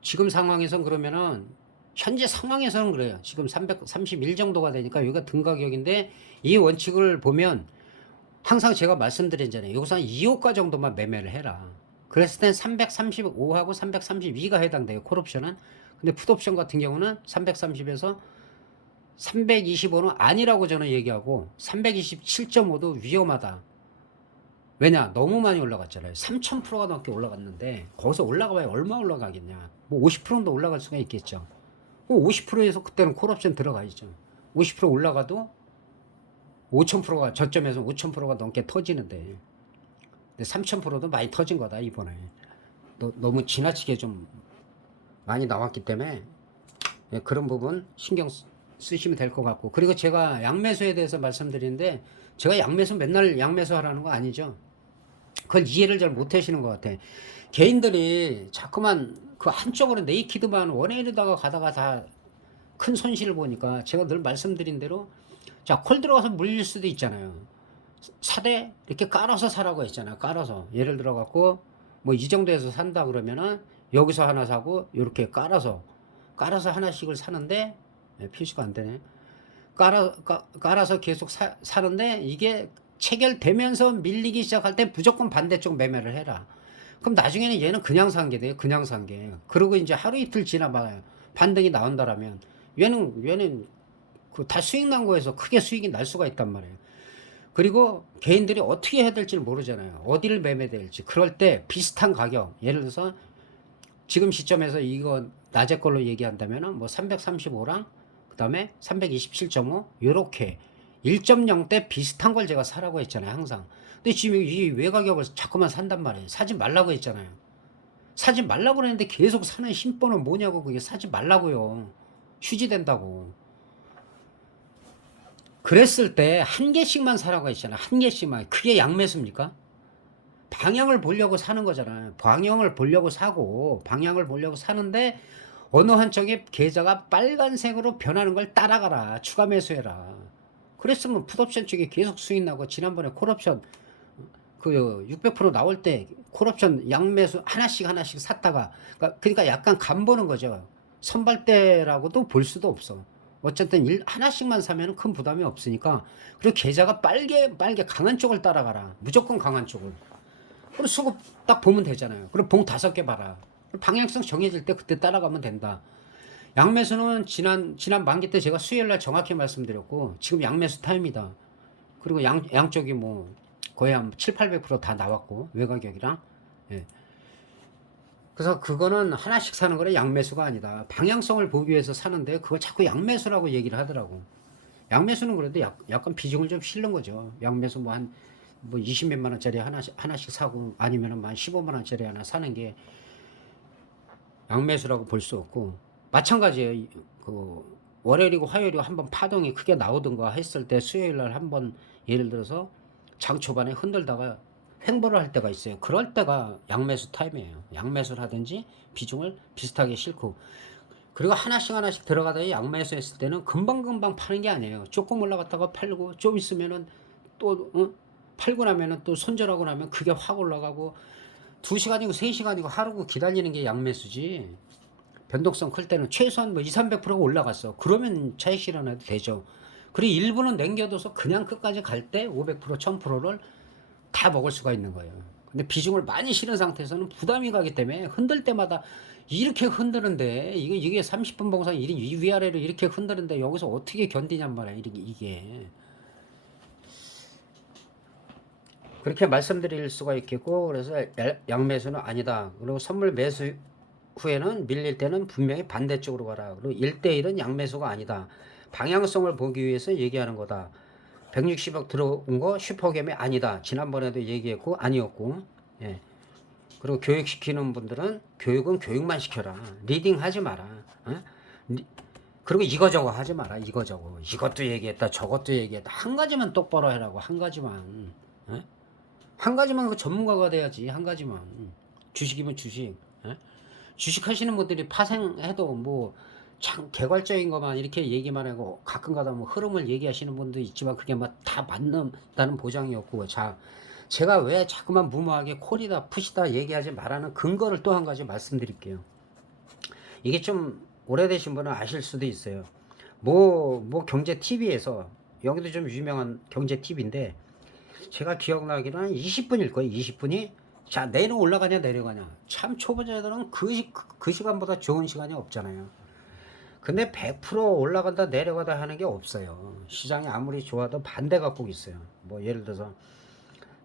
지금 상황에선 그러면은 현재 상황에서는 그래요. 지금 331 정도가 되니까 여기가 등가격인데 이 원칙을 보면 항상 제가 말씀드렸잖아요. 여기서 한 2호가 정도만 매매를 해라. 그랬을 땐 335하고 332가 해당돼요. 콜옵션은. 근데 풋옵션 같은 경우는 330에서 325는 아니라고 저는 얘기하고 327.5도 위험하다. 왜냐? 너무 많이 올라갔잖아요. 3000%가 넘게 올라갔는데 거기서 올라가봐야 얼마 올라가겠냐. 뭐 50%도 올라갈 수가 있겠죠. 50%에서 그때는 콜옵션 들어가야죠. 50% 올라가도 5000%가 저점에서 5000%가 넘게 터지는데 3000%도 많이 터진 거다 이번에. 너무 지나치게 좀 많이 나왔기 때문에 그런 부분 신경 쓰시면 될 것 같고, 그리고 제가 양매수에 대해서 말씀드리는데 제가 맨날 양매수 하라는 거 아니죠. 그걸 이해를 잘 못하시는 것 같아. 개인들이 자꾸만 그 한쪽으로 네이키드만 원해리다가 가다가 다 큰 손실을 보니까 제가 늘 말씀드린 대로 자, 콜 들어가서 물릴 수도 있잖아요. 사대 이렇게 깔아서 사라고 했잖아요. 깔아서. 예를 들어 갖고 뭐 이 정도에서 산다 그러면은 여기서 하나 사고 이렇게 깔아서 하나씩을 사는데 필수가 안 되네. 깔아서 계속 사는데 이게 체결되면서 밀리기 시작할 때 무조건 반대쪽 매매를 해라. 그럼 나중에는 얘는 그냥 산 게 돼요. 그냥 산 게. 그리고 이제 하루 이틀 지나봐요. 반등이 나온다라면 얘는 그 다 수익 난 거에서 크게 수익이 날 수가 있단 말이에요. 그리고 개인들이 어떻게 해야 될지 모르잖아요. 어디를 매매될지. 그럴 때 비슷한 가격, 예를 들어서 지금 시점에서 이거 낮에 걸로 얘기한다면 뭐 335랑 그 다음에 327.5 요렇게 1.0대 비슷한 걸 제가 사라고 했잖아요. 항상. 근데 지금 이 외가격을 자꾸만 산단 말이에요. 사지 말라고 했잖아요. 사지 말라고 그랬는데 계속 사는 심보는 뭐냐고. 그게 사지 말라고요. 휴지된다고. 그랬을 때 한 개씩만 사라고 했잖아. 한 개씩만. 그게 양매수입니까? 방향을 보려고 사는 거잖아요. 방향을 보려고 사고, 방향을 보려고 사는데 어느 한쪽에 계좌가 빨간색으로 변하는 걸 따라가라. 추가 매수해라. 그랬으면 풋옵션 쪽에 계속 수익 나고, 지난번에 콜옵션 그 600% 나올 때 콜옵션 양매수 하나씩 하나씩 샀다가, 그러니까 약간 간 보는 거죠. 선발대라고도 볼 수도 없어. 어쨌든 하나씩만 사면 큰 부담이 없으니까. 그리고 계좌가 빨개 강한 쪽을 따라가라. 무조건 강한 쪽을. 그럼 수급 딱 보면 되잖아요. 그럼 봉 5개 봐라. 방향성 정해질 때 그때 따라가면 된다. 양매수는 지난 만기 때 제가 수요일 날 정확히 말씀드렸고, 지금 양매수 타임이다. 그리고 양쪽이 뭐 거의 한 7, 800%다 나왔고, 외곽격이랑. 예. 그래서 그거는 하나씩 사는 거래. 양매수가 아니다. 방향성을 보기 위해서 사는데 그걸 자꾸 양매수라고 얘기를 하더라고. 양매수는 그래도 약간 비중을 좀 실는 거죠. 양매수 뭐 한 뭐 20몇만 원짜리 하나씩 사고, 아니면은 한 15만 원짜리 하나 사는 게 양매수라고 볼 수 없고, 마찬가지예요. 그 월요일이고 화요일이고 한번 파동이 크게 나오든가 했을 때 수요일 날 한번 예를 들어서 장 초반에 흔들다가 횡보를 할 때가 있어요. 그럴 때가 양매수 타임이에요. 양매수를 하든지 비중을 비슷하게 싣고, 그리고 하나씩 들어가다 양매수 했을 때는 금방금방 파는 게 아니에요. 조금 올라갔다가 팔고, 좀 있으면은 또 팔고 나면은 또 손절하고 나면 그게 확 올라가고, 2시간이고 3시간이고 하루고 기다리는 게 양매수지. 변동성 클 때는 최소한 뭐 2, 300%가 올라갔어. 그러면 차익 실현해도 되죠. 그리고 일부는 남겨둬서 그냥 끝까지 갈 때 500%, 1000%를 다 먹을 수가 있는 거예요. 근데 비중을 많이 실은 상태에서는 부담이 가기 때문에 흔들 때마다 이렇게 흔드는데, 이게 30분 봉상 위아래로 이렇게 흔드는데 여기서 어떻게 견디냔 말이야. 이게. 그렇게 말씀드릴 수가 있겠고, 그래서 양매수는 아니다. 그리고 선물 매수 후에는 밀릴 때는 분명히 반대쪽으로 가라. 그리고 1대1은 양매수가 아니다. 방향성을 보기 위해서 얘기하는 거다. 160억 들어온 거 슈퍼겜이 아니다. 지난번에도 얘기했고 아니었고. 예. 그리고 교육시키는 분들은 교육은 교육만 시켜라. 리딩 하지 마라. 어? 그리고 이거저거 하지 마라. 이거저거. 이것도 얘기했다. 저것도 얘기했다. 한 가지만 똑바로 해라고. 한 가지만. 어? 한 가지만 그 전문가가 돼야지. 한 가지만. 주식이면 주식. 어? 주식 하시는 분들이 파생해도 뭐 참 개괄적인 것만 이렇게 얘기만 하고, 가끔가다 뭐 흐름을 얘기하시는 분도 있지만 그게 막 다 맞는다는 보장이 없고. 자, 제가 왜 자꾸만 무모하게 콜이다 푸시다 얘기하지 말라는 근거를 또 한 가지 말씀드릴게요. 이게 좀 오래되신 분은 아실 수도 있어요. 뭐 경제 TV에서, 여기도 좀 유명한 경제 TV인데 제가 기억나기로 한 20분일 거예요. 20분이 자, 내일은 올라가냐 내려가냐. 참 초보자들은 그 시간보다 좋은 시간이 없잖아요. 근데 100% 올라간다 내려가다 하는 게 없어요. 시장이 아무리 좋아도 반대가 꼭 있어요. 뭐 예를 들어서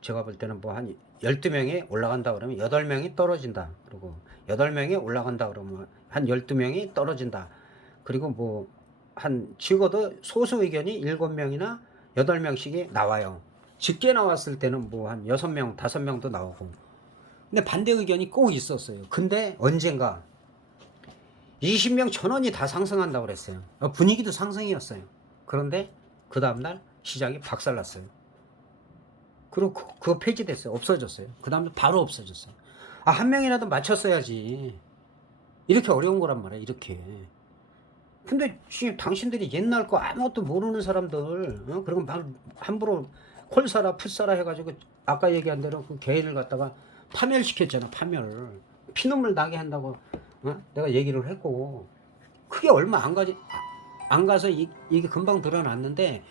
제가 볼 때는 뭐 한 12명이 올라간다 그러면 8명이 떨어진다. 그리고 8명이 올라간다 그러면 한 12명이 떨어진다. 그리고 뭐 한 적어도 소수 의견이 7명이나 8명씩이 나와요. 적게 나왔을 때는 뭐 한 6명, 5명도 나오고. 근데 반대 의견이 꼭 있었어요. 근데 언젠가 20명 전원이 다 상승한다고 그랬어요. 분위기도 상승이었어요. 그런데 그 다음날 시장이 박살났어요. 그리고 그거 폐지됐어요. 없어졌어요. 그 다음날 바로 없어졌어요. 한 명이라도 맞췄어야지. 이렇게 어려운 거란 말이야. 이렇게. 근데 당신들이 옛날 거 아무것도 모르는 사람들, 그리고 막 함부로 콜 사라 풋 사라 해가지고 아까 얘기한 대로 그 개인을 갖다가 파멸시켰잖아. 파멸. 피눈물 나게 한다고 내가 얘기를 했고, 그게 얼마 안 가서 이게 금방 드러났는데,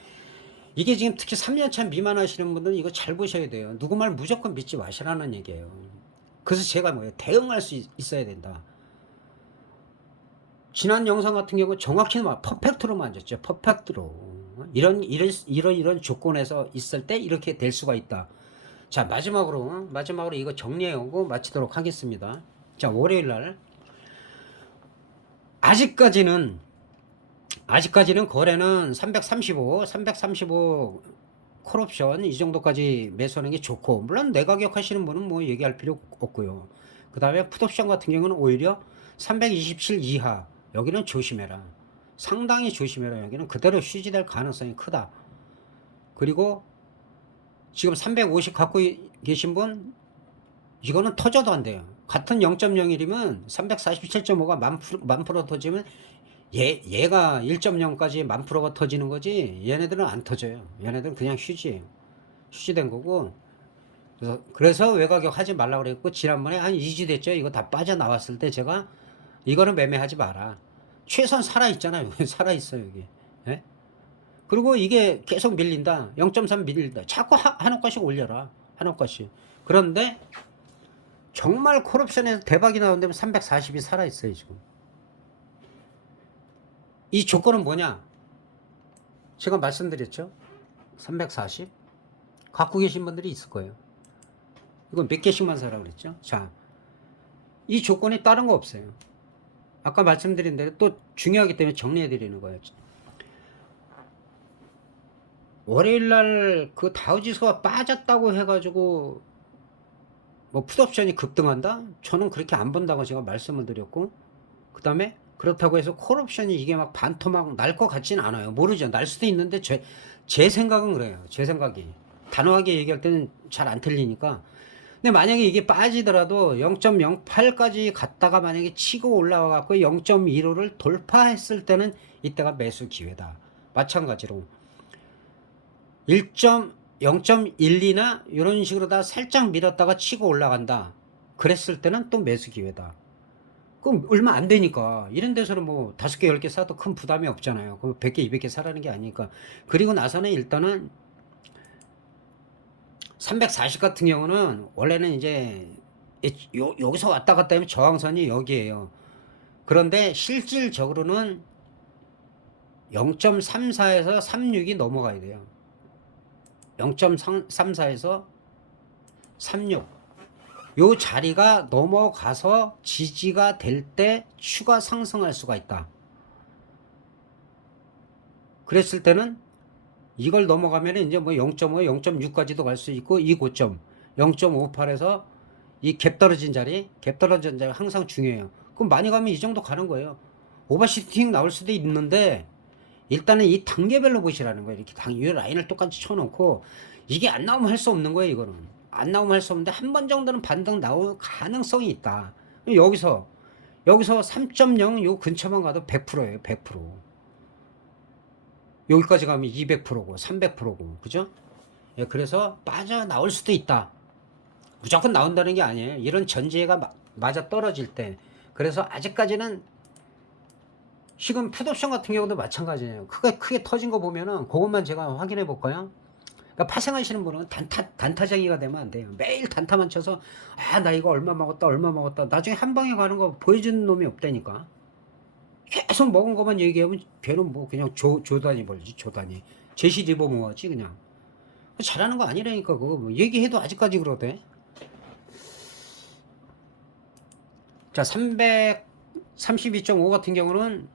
이게 지금 특히 3년차 미만 하시는 분들은 이거 잘 보셔야 돼요. 누구 말 무조건 믿지 마시라는 얘기예요. 그래서 제가 뭐예요? 대응할 수 있어야 된다. 지난 영상 같은 경우 정확히 퍼펙트로 만졌죠. 퍼펙트로. 이런 조건에서 있을 때 이렇게 될 수가 있다. 자, 마지막으로 이거 정리하고 마치도록 하겠습니다. 자, 월요일 날 아직까지는 거래는 335 콜옵션 이 정도까지 매수하는 게 좋고, 물론 내가격 하시는 분은 뭐 얘기할 필요 없고요. 그 다음에 풋옵션 같은 경우는 오히려 327 이하 여기는 조심해라. 상당히 조심해라. 여기는 그대로 휴지될 가능성이 크다. 그리고 지금 350 갖고 계신 분 이거는 터져도 안 돼요. 같은 0.01이면 347.5가 만 프로 터지면 얘가 1.0까지 만 프로가 터지는 거지 얘네들은 안 터져요. 얘네들은 그냥 휴지예요. 휴지된 거고. 그래서 외가격 하지 말라고 그랬고, 지난번에 한 2주 됐죠. 이거 다 빠져나왔을 때 제가 이거는 매매하지 마라. 최소한 살아있잖아요. 살아있어요, 여기. 예? 그리고 이게 계속 밀린다. 0.3 밀린다. 자꾸 한 호가씩 올려라. 한 호가씩. 그런데 정말 콜옵션에서 대박이 나오는데 340이 살아있어요, 지금. 이 조건은 뭐냐? 제가 말씀드렸죠. 340. 갖고 계신 분들이 있을 거예요. 이건 몇 개씩만 사라고 그랬죠. 자, 이 조건이 다른 거 없어요. 아까 말씀드린 대로 또 중요하기 때문에 정리해 드리는 거예요. 월요일날 그 다우지수가 빠졌다고 해가지고 뭐 풋옵션이 급등한다? 저는 그렇게 안 본다고 제가 말씀을 드렸고, 그 다음에 그렇다고 해서 콜옵션이 이게 막 반토막 날 것 같진 않아요. 모르죠. 날 수도 있는데 제 생각은 그래요. 제 생각이 단호하게 얘기할 때는 잘 안 틀리니까. 근데 만약에 이게 빠지더라도 0.08까지 갔다가 만약에 치고 올라와 갖고 0.15를 돌파했을 때는 이때가 매수 기회다. 마찬가지로 0.12나 이런 식으로 다 살짝 밀었다가 치고 올라간다. 그랬을 때는 또 매수 기회다. 그럼 얼마 안 되니까 이런 데서는 뭐 5개 10개 사도 큰 부담이 없잖아요. 그럼 100개 200개 사라는 게 아니니까. 그리고 나서는 일단은 340 같은 경우는 원래는 이제 여기서 왔다 갔다 하면 저항선이 여기에요. 그런데 실질적으로는 0.34에서 36이 넘어가야 돼요. 0.34에서 36. 요 자리가 넘어가서 지지가 될 때 추가 상승할 수가 있다. 그랬을 때는 이걸 넘어가면 이제 뭐 0.5, 0.6까지도 갈 수 있고, 이 고점 0.58에서 이 갭 떨어진 자리 항상 중요해요. 그럼 많이 가면 이 정도 가는 거예요. 오버슈팅 나올 수도 있는데 일단은 이 단계별로 보시라는 거예요. 이렇게 이 라인을 똑같이 쳐놓고 이게 안 나오면 할 수 없는 거예요. 이거는 안 나오면 할 수 없는데 한 번 정도는 반등 나올 가능성이 있다. 여기서 3.0 요 근처만 가도 100%예요. 100%. 여기까지 가면 200%고 300%고 그죠? 예, 그래서 빠져나올 수도 있다. 무조건 나온다는 게 아니에요. 이런 전제가 맞아 떨어질 때. 그래서 아직까지는 지금 풋옵션 같은 경우도 마찬가지예요. 크게 터진 거 보면은 그것만 제가 확인해 볼까요? 그러니까 파생하시는 분은 단타쟁이가 되면 안 돼요. 매일 단타만 쳐서 나 이거 얼마 먹었다 나중에 한 방에 가는 거 보여주는 놈이 없다니까. 계속 먹은 것만 얘기하면 걔는 뭐 그냥 조단위 벌지. 조단위 제시 리버 모아지 그냥. 잘하는 거 아니라니까. 그거 뭐 얘기해도 아직까지 그러대. 자, 332.5 같은 경우는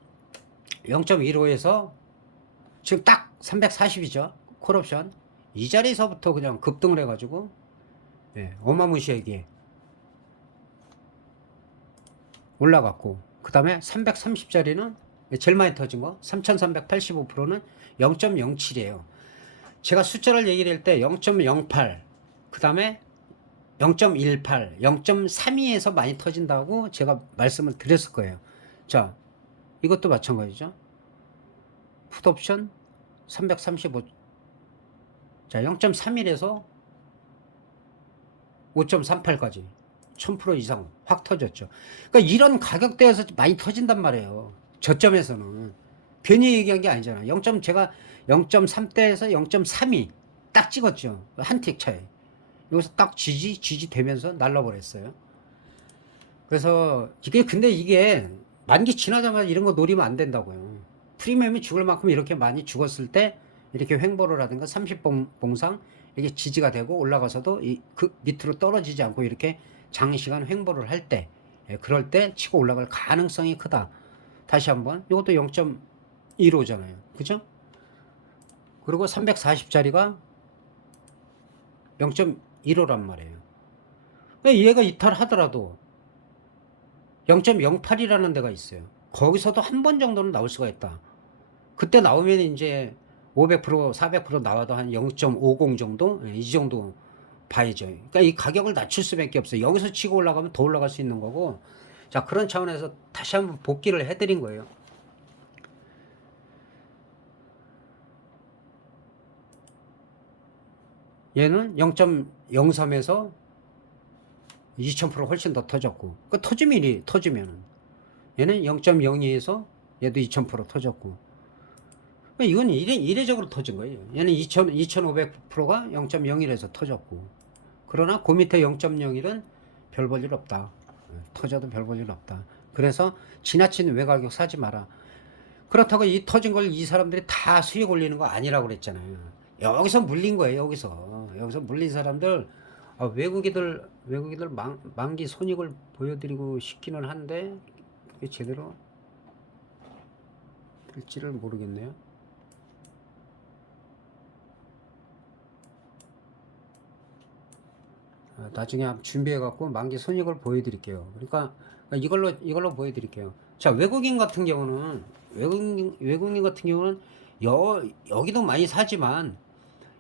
0.15에서 지금 딱 340이죠. 콜옵션 이 자리에서부터 그냥 급등을 해가지고 어마무시하게 올라갔고, 그 다음에 330짜리는 제일 많이 터진 거 3385%는 0.07이에요. 제가 숫자를 얘기를 할 때 0.08, 그 다음에 0.18, 0.32에서 많이 터진다고 제가 말씀을 드렸을 거예요. 자, 이것도 마찬가지죠. 풋옵션 335. 자, 0.31에서 5.38까지 1000% 이상 확 터졌죠. 그러니까 이런 가격대에서 많이 터진단 말이에요. 저점에서는. 괜히 얘기한 게 아니잖아요. 제가 0.3대에서 0.32 딱 찍었죠. 한 틱 차이. 여기서 딱 지지 되면서 날라버렸어요. 그래서 근데 이게 만기 지나자마자 이런 거 노리면 안 된다고요. 프리미엄이 죽을 만큼 이렇게 많이 죽었을 때 이렇게 횡보를 하든가 30봉상 이렇게 지지가 되고 올라가서도 그 밑으로 떨어지지 않고 이렇게 장시간 횡보를 할 때, 그럴 때 치고 올라갈 가능성이 크다. 다시 한번 이것도 0.15잖아요. 그죠? 그리고 340짜리가 0.15란 말이에요. 얘가 이탈하더라도 0.08이라는 데가 있어요. 거기서도 한 번 정도는 나올 수가 있다. 그때 나오면 이제 500%, 400% 나와도 한 0.50 정도? 이 정도 봐야죠. 그러니까 이 가격을 낮출 수밖에 없어요. 여기서 치고 올라가면 더 올라갈 수 있는 거고. 자, 그런 차원에서 다시 한번 복기를 해드린 거예요. 얘는 0.03에서 2000% 훨씬 더 터졌고. 그 터지면은. 얘는 0.02에서 얘도 2000% 터졌고. 이건 이례적으로 터진 거예요. 얘는 2500%가 0.01에서 터졌고. 그러나 그 밑에 0.01은 별 볼 일 없다. 터져도 별 볼 일 없다. 그래서 지나친 외가격 사지 마라. 그렇다고 이 터진 걸 이 사람들이 다 수익 올리는 거 아니라고 그랬잖아요. 여기서 물린 거예요. 여기서 물린 사람들, 외국인들 만기 손익을 보여드리고 싶기는 한데 그게 제대로 될지를 모르겠네요. 나중에 준비해 갖고 만기 손익을 보여드릴게요. 그러니까 이걸로 보여드릴게요. 자, 외국인 같은 경우는 여기도 많이 사지만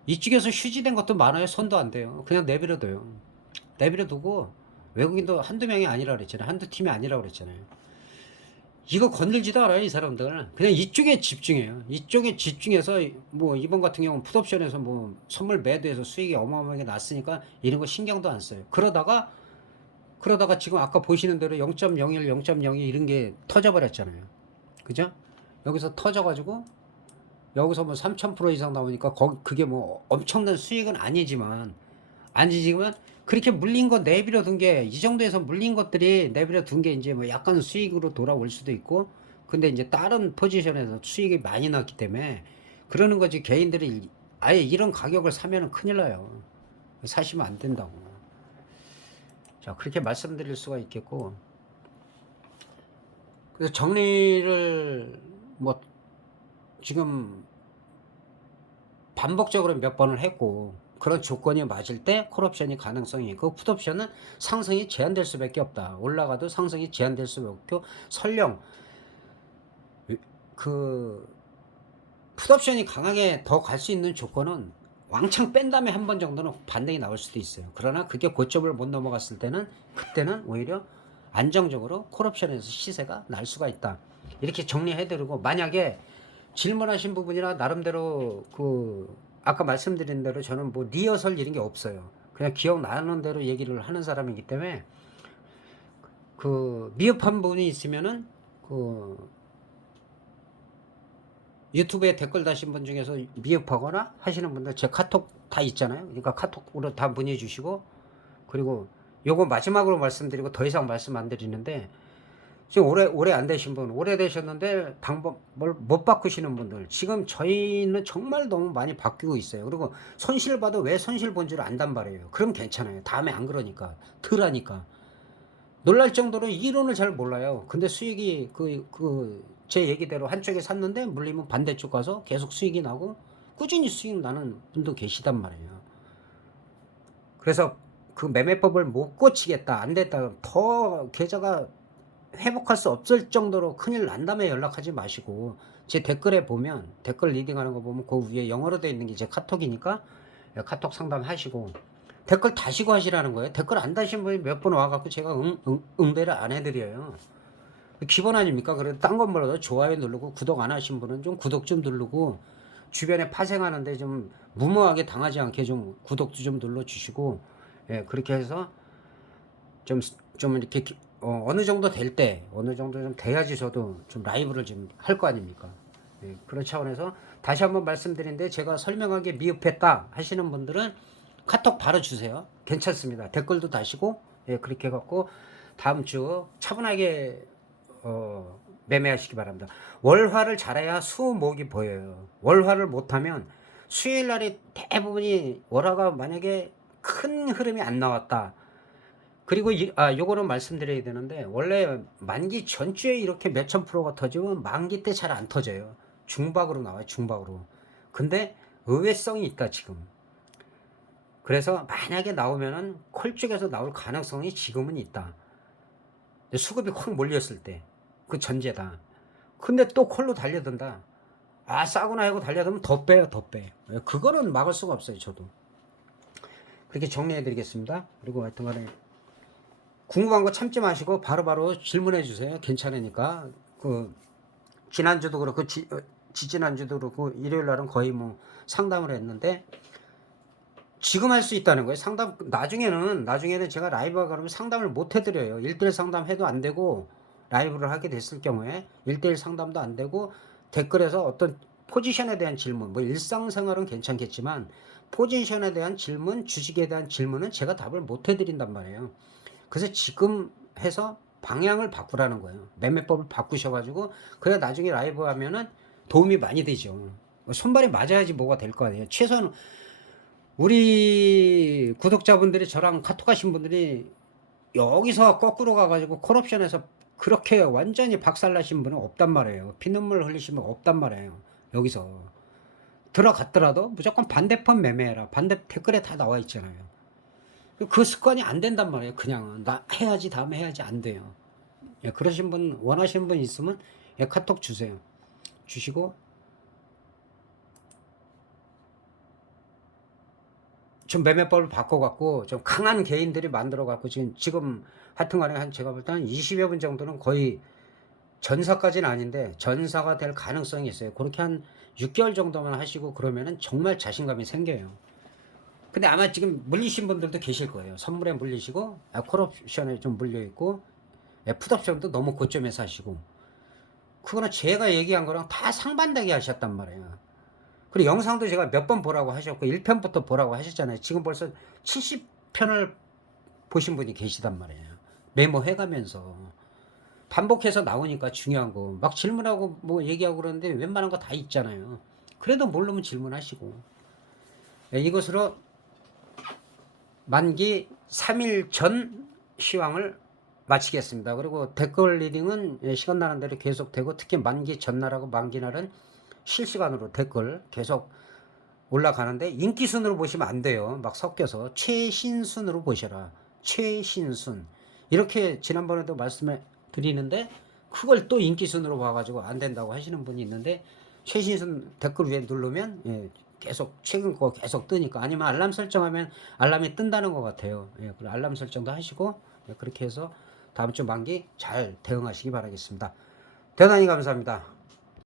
이쪽에서 휴지된 것도 많아요. 손도 안 돼요. 그냥 내버려둬요. 내버려두고, 외국인도 한두 명이 아니라 그랬잖아요. 한두 팀이 아니라 그랬잖아요. 이거 건들지도 않아요, 이 사람들. 그냥 이쪽에 집중해요. 이쪽에 집중해서, 뭐, 이번 같은 경우는 풋옵션에서 뭐, 선물 매도해서 수익이 어마어마하게 났으니까 이런 거 신경도 안 써요. 그러다가 지금 아까 보시는 대로 0.01, 0.02 이런 게 터져버렸잖아요. 그죠? 여기서 터져가지고, 여기서 뭐 3000% 이상 나오니까, 그게 뭐 엄청난 수익은 아니지만, 그렇게 물린 거 내버려 둔 게, 이 정도에서 물린 것들이 내버려 둔 게 이제 뭐 약간 수익으로 돌아올 수도 있고, 근데 이제 다른 포지션에서 수익이 많이 났기 때문에, 그러는 거지. 개인들이 아예 이런 가격을 사면은 큰일 나요. 사시면 안 된다고. 자, 그렇게 말씀드릴 수가 있겠고, 그래서 정리를 뭐, 지금 반복적으로 몇 번을 했고, 그런 조건이 맞을 때 콜옵션이 가능성이 있고, 풋옵션은 상승이 제한될 수밖에 없다. 올라가도 상승이 제한될 수밖에 없고, 설령 그 풋옵션이 강하게 더 갈 수 있는 조건은 왕창 뺀 다음에 한 번 정도는 반등이 나올 수도 있어요. 그러나 그게 고점을 못 넘어갔을 때는, 그때는 오히려 안정적으로 콜옵션에서 시세가 날 수가 있다. 이렇게 정리해드리고, 만약에 질문하신 부분이나 나름대로 아까 말씀드린 대로 저는 뭐 리허설 이런 게 없어요. 그냥 기억나는 대로 얘기를 하는 사람이기 때문에, 미흡한 부분이 있으면은 유튜브에 댓글 다신 분 중에서 미흡하거나 하시는 분들 제 카톡 다 있잖아요. 그러니까 카톡으로 다 문의 주시고, 그리고 요거 마지막으로 말씀드리고 더 이상 말씀 안 드리는데, 지금 오래 안 되신 분, 오래 되셨는데 방법을 못 바꾸시는 분들, 지금 저희는 정말 너무 많이 바뀌고 있어요. 그리고 손실 봐도 왜 손실 본 줄 안단 말이에요. 그럼 괜찮아요. 다음에 안 그러니까, 덜 하니까. 놀랄 정도로 이론을 잘 몰라요. 근데 수익이 제 얘기대로 한쪽에 샀는데 물리면 반대쪽 가서 계속 수익이 나고 꾸준히 수익 나는 분도 계시단 말이에요. 그래서 그 매매법을 못 고치겠다, 안 됐다, 더 계좌가 회복할 수 없을 정도로 큰일 난 다음에 연락하지 마시고, 제 댓글에 보면, 댓글 리딩하는 거 보면 그 위에 영어로 되어 있는 게 제 카톡이니까 카톡 상담하시고, 댓글 다시고 하시라는 거예요. 댓글 안 다신 분이 몇 분 와갖고 제가 응대를 안 해드려요. 기본 아닙니까? 그래도 딴 건 몰라도 좋아요 누르고, 구독 안 하신 분은 좀 구독 좀 누르고, 주변에 파생하는데 좀 무모하게 당하지 않게 좀 구독도 좀 눌러주시고, 예, 그렇게 해서 좀 이렇게 어느 정도 어느 정도 좀 돼야지 저도 좀 라이브를 좀 할 거 아닙니까? 예, 그런 차원에서 다시 한번 말씀드리는데, 제가 설명한 게 미흡했다 하시는 분들은 카톡 바로 주세요. 괜찮습니다. 댓글도 다시고, 예, 그렇게 해갖고 다음 주 차분하게 매매하시기 바랍니다. 월화를 잘해야 수목이 보여요. 월화를 못하면 수요일 날이 대부분이, 월화가 만약에 큰 흐름이 안 나왔다. 그리고 요거는 말씀드려야 되는데, 원래 만기 전주에 이렇게 몇천 프로가 터지면 만기 때 잘 안 터져요. 중박으로 나와요, 중박으로. 근데 의외성이 있다, 지금. 그래서 만약에 나오면은 콜 쪽에서 나올 가능성이 지금은 있다. 수급이 확 몰렸을 때 그 전제다. 근데 또 콜로 달려든다. 아 싸구나 하고 달려들면 더 빼요, 더 빼. 그거는 막을 수가 없어요, 저도. 그렇게 정리해 드리겠습니다. 그리고 하여튼간에 궁금한 거 참지 마시고 바로바로 질문해 주세요. 괜찮으니까. 그 지난주도 그렇고 지지난주도 그렇고 일요일 날은 거의 뭐 상담을 했는데 지금 할 수 있다는 거예요. 상담 나중에는 제가 라이브가 그러면 상담을 못 해드려요. 1대1 상담해도 안 되고 라이브를 하게 됐을 경우에 1대1 상담도 안 되고 댓글에서 어떤 포지션에 대한 질문, 뭐 일상생활은 괜찮겠지만 포지션에 대한 질문, 주식에 대한 질문은 제가 답을 못 해드린단 말이에요. 그래서 지금 해서 방향을 바꾸라는 거예요. 매매법을 바꾸셔가지고 그래야 나중에 라이브 하면은 도움이 많이 되죠. 손발이 맞아야지 뭐가 될 거 아니에요. 최소한 우리 구독자분들이 저랑 카톡 하신 분들이 여기서 거꾸로 가가지고 콜옵션에서 그렇게 완전히 박살나신 분은 없단 말이에요. 피눈물 흘리신 분 없단 말이에요. 여기서 들어갔더라도 무조건 반대편 매매해라. 반대 댓글에 다 나와 있잖아요. 그 습관이 안 된단 말이에요. 그냥은 나 해야지 다음에 해야지 안 돼요. 예, 그러신 분 원하시는 분 있으면 예, 카톡 주세요. 주시고 좀 매매법을 바꿔갖고 좀 강한 개인들이 만들어갖고 지금 하여튼간에 한 제가 볼 때 한 20여 분 정도는 거의 전사까지는 아닌데 전사가 될 가능성이 있어요. 그렇게 한 6개월 정도만 하시고 그러면은 정말 자신감이 생겨요. 근데 아마 지금 물리신 분들도 계실 거예요. 선물에 물리시고 콜옵션에 좀 물려있고 풋옵션도 너무 고점에서 하시고 그거는 제가 얘기한 거랑 다 상반되게 하셨단 말이에요. 그리고 영상도 제가 몇 번 보라고 하셨고 1편부터 보라고 하셨잖아요. 지금 벌써 70편을 보신 분이 계시단 말이에요. 메모해가면서 반복해서 나오니까 중요한 거 막 질문하고 뭐 얘기하고 그러는데 웬만한 거 다 있잖아요. 그래도 모르면 질문하시고 이것으로 만기 3일 전 시황을 마치겠습니다. 그리고 댓글 리딩은 시간 나는 대로 계속되고 특히 만기 전날하고 만기날은 실시간으로 댓글 계속 올라가는데 인기순으로 보시면 안 돼요. 막 섞여서 최신순으로 보셔라. 최신순 이렇게 지난번에도 말씀해 드리는데 그걸 또 인기순으로 봐가지고 안 된다고 하시는 분이 있는데 최신순 댓글 위에 누르면 예, 계속 최근 거 계속 뜨니까 아니면 알람 설정하면 알람이 뜬다는 것 같아요. 예, 알람 설정도 하시고 예, 그렇게 해서 다음 주 만기 잘 대응하시기 바라겠습니다. 대단히 감사합니다.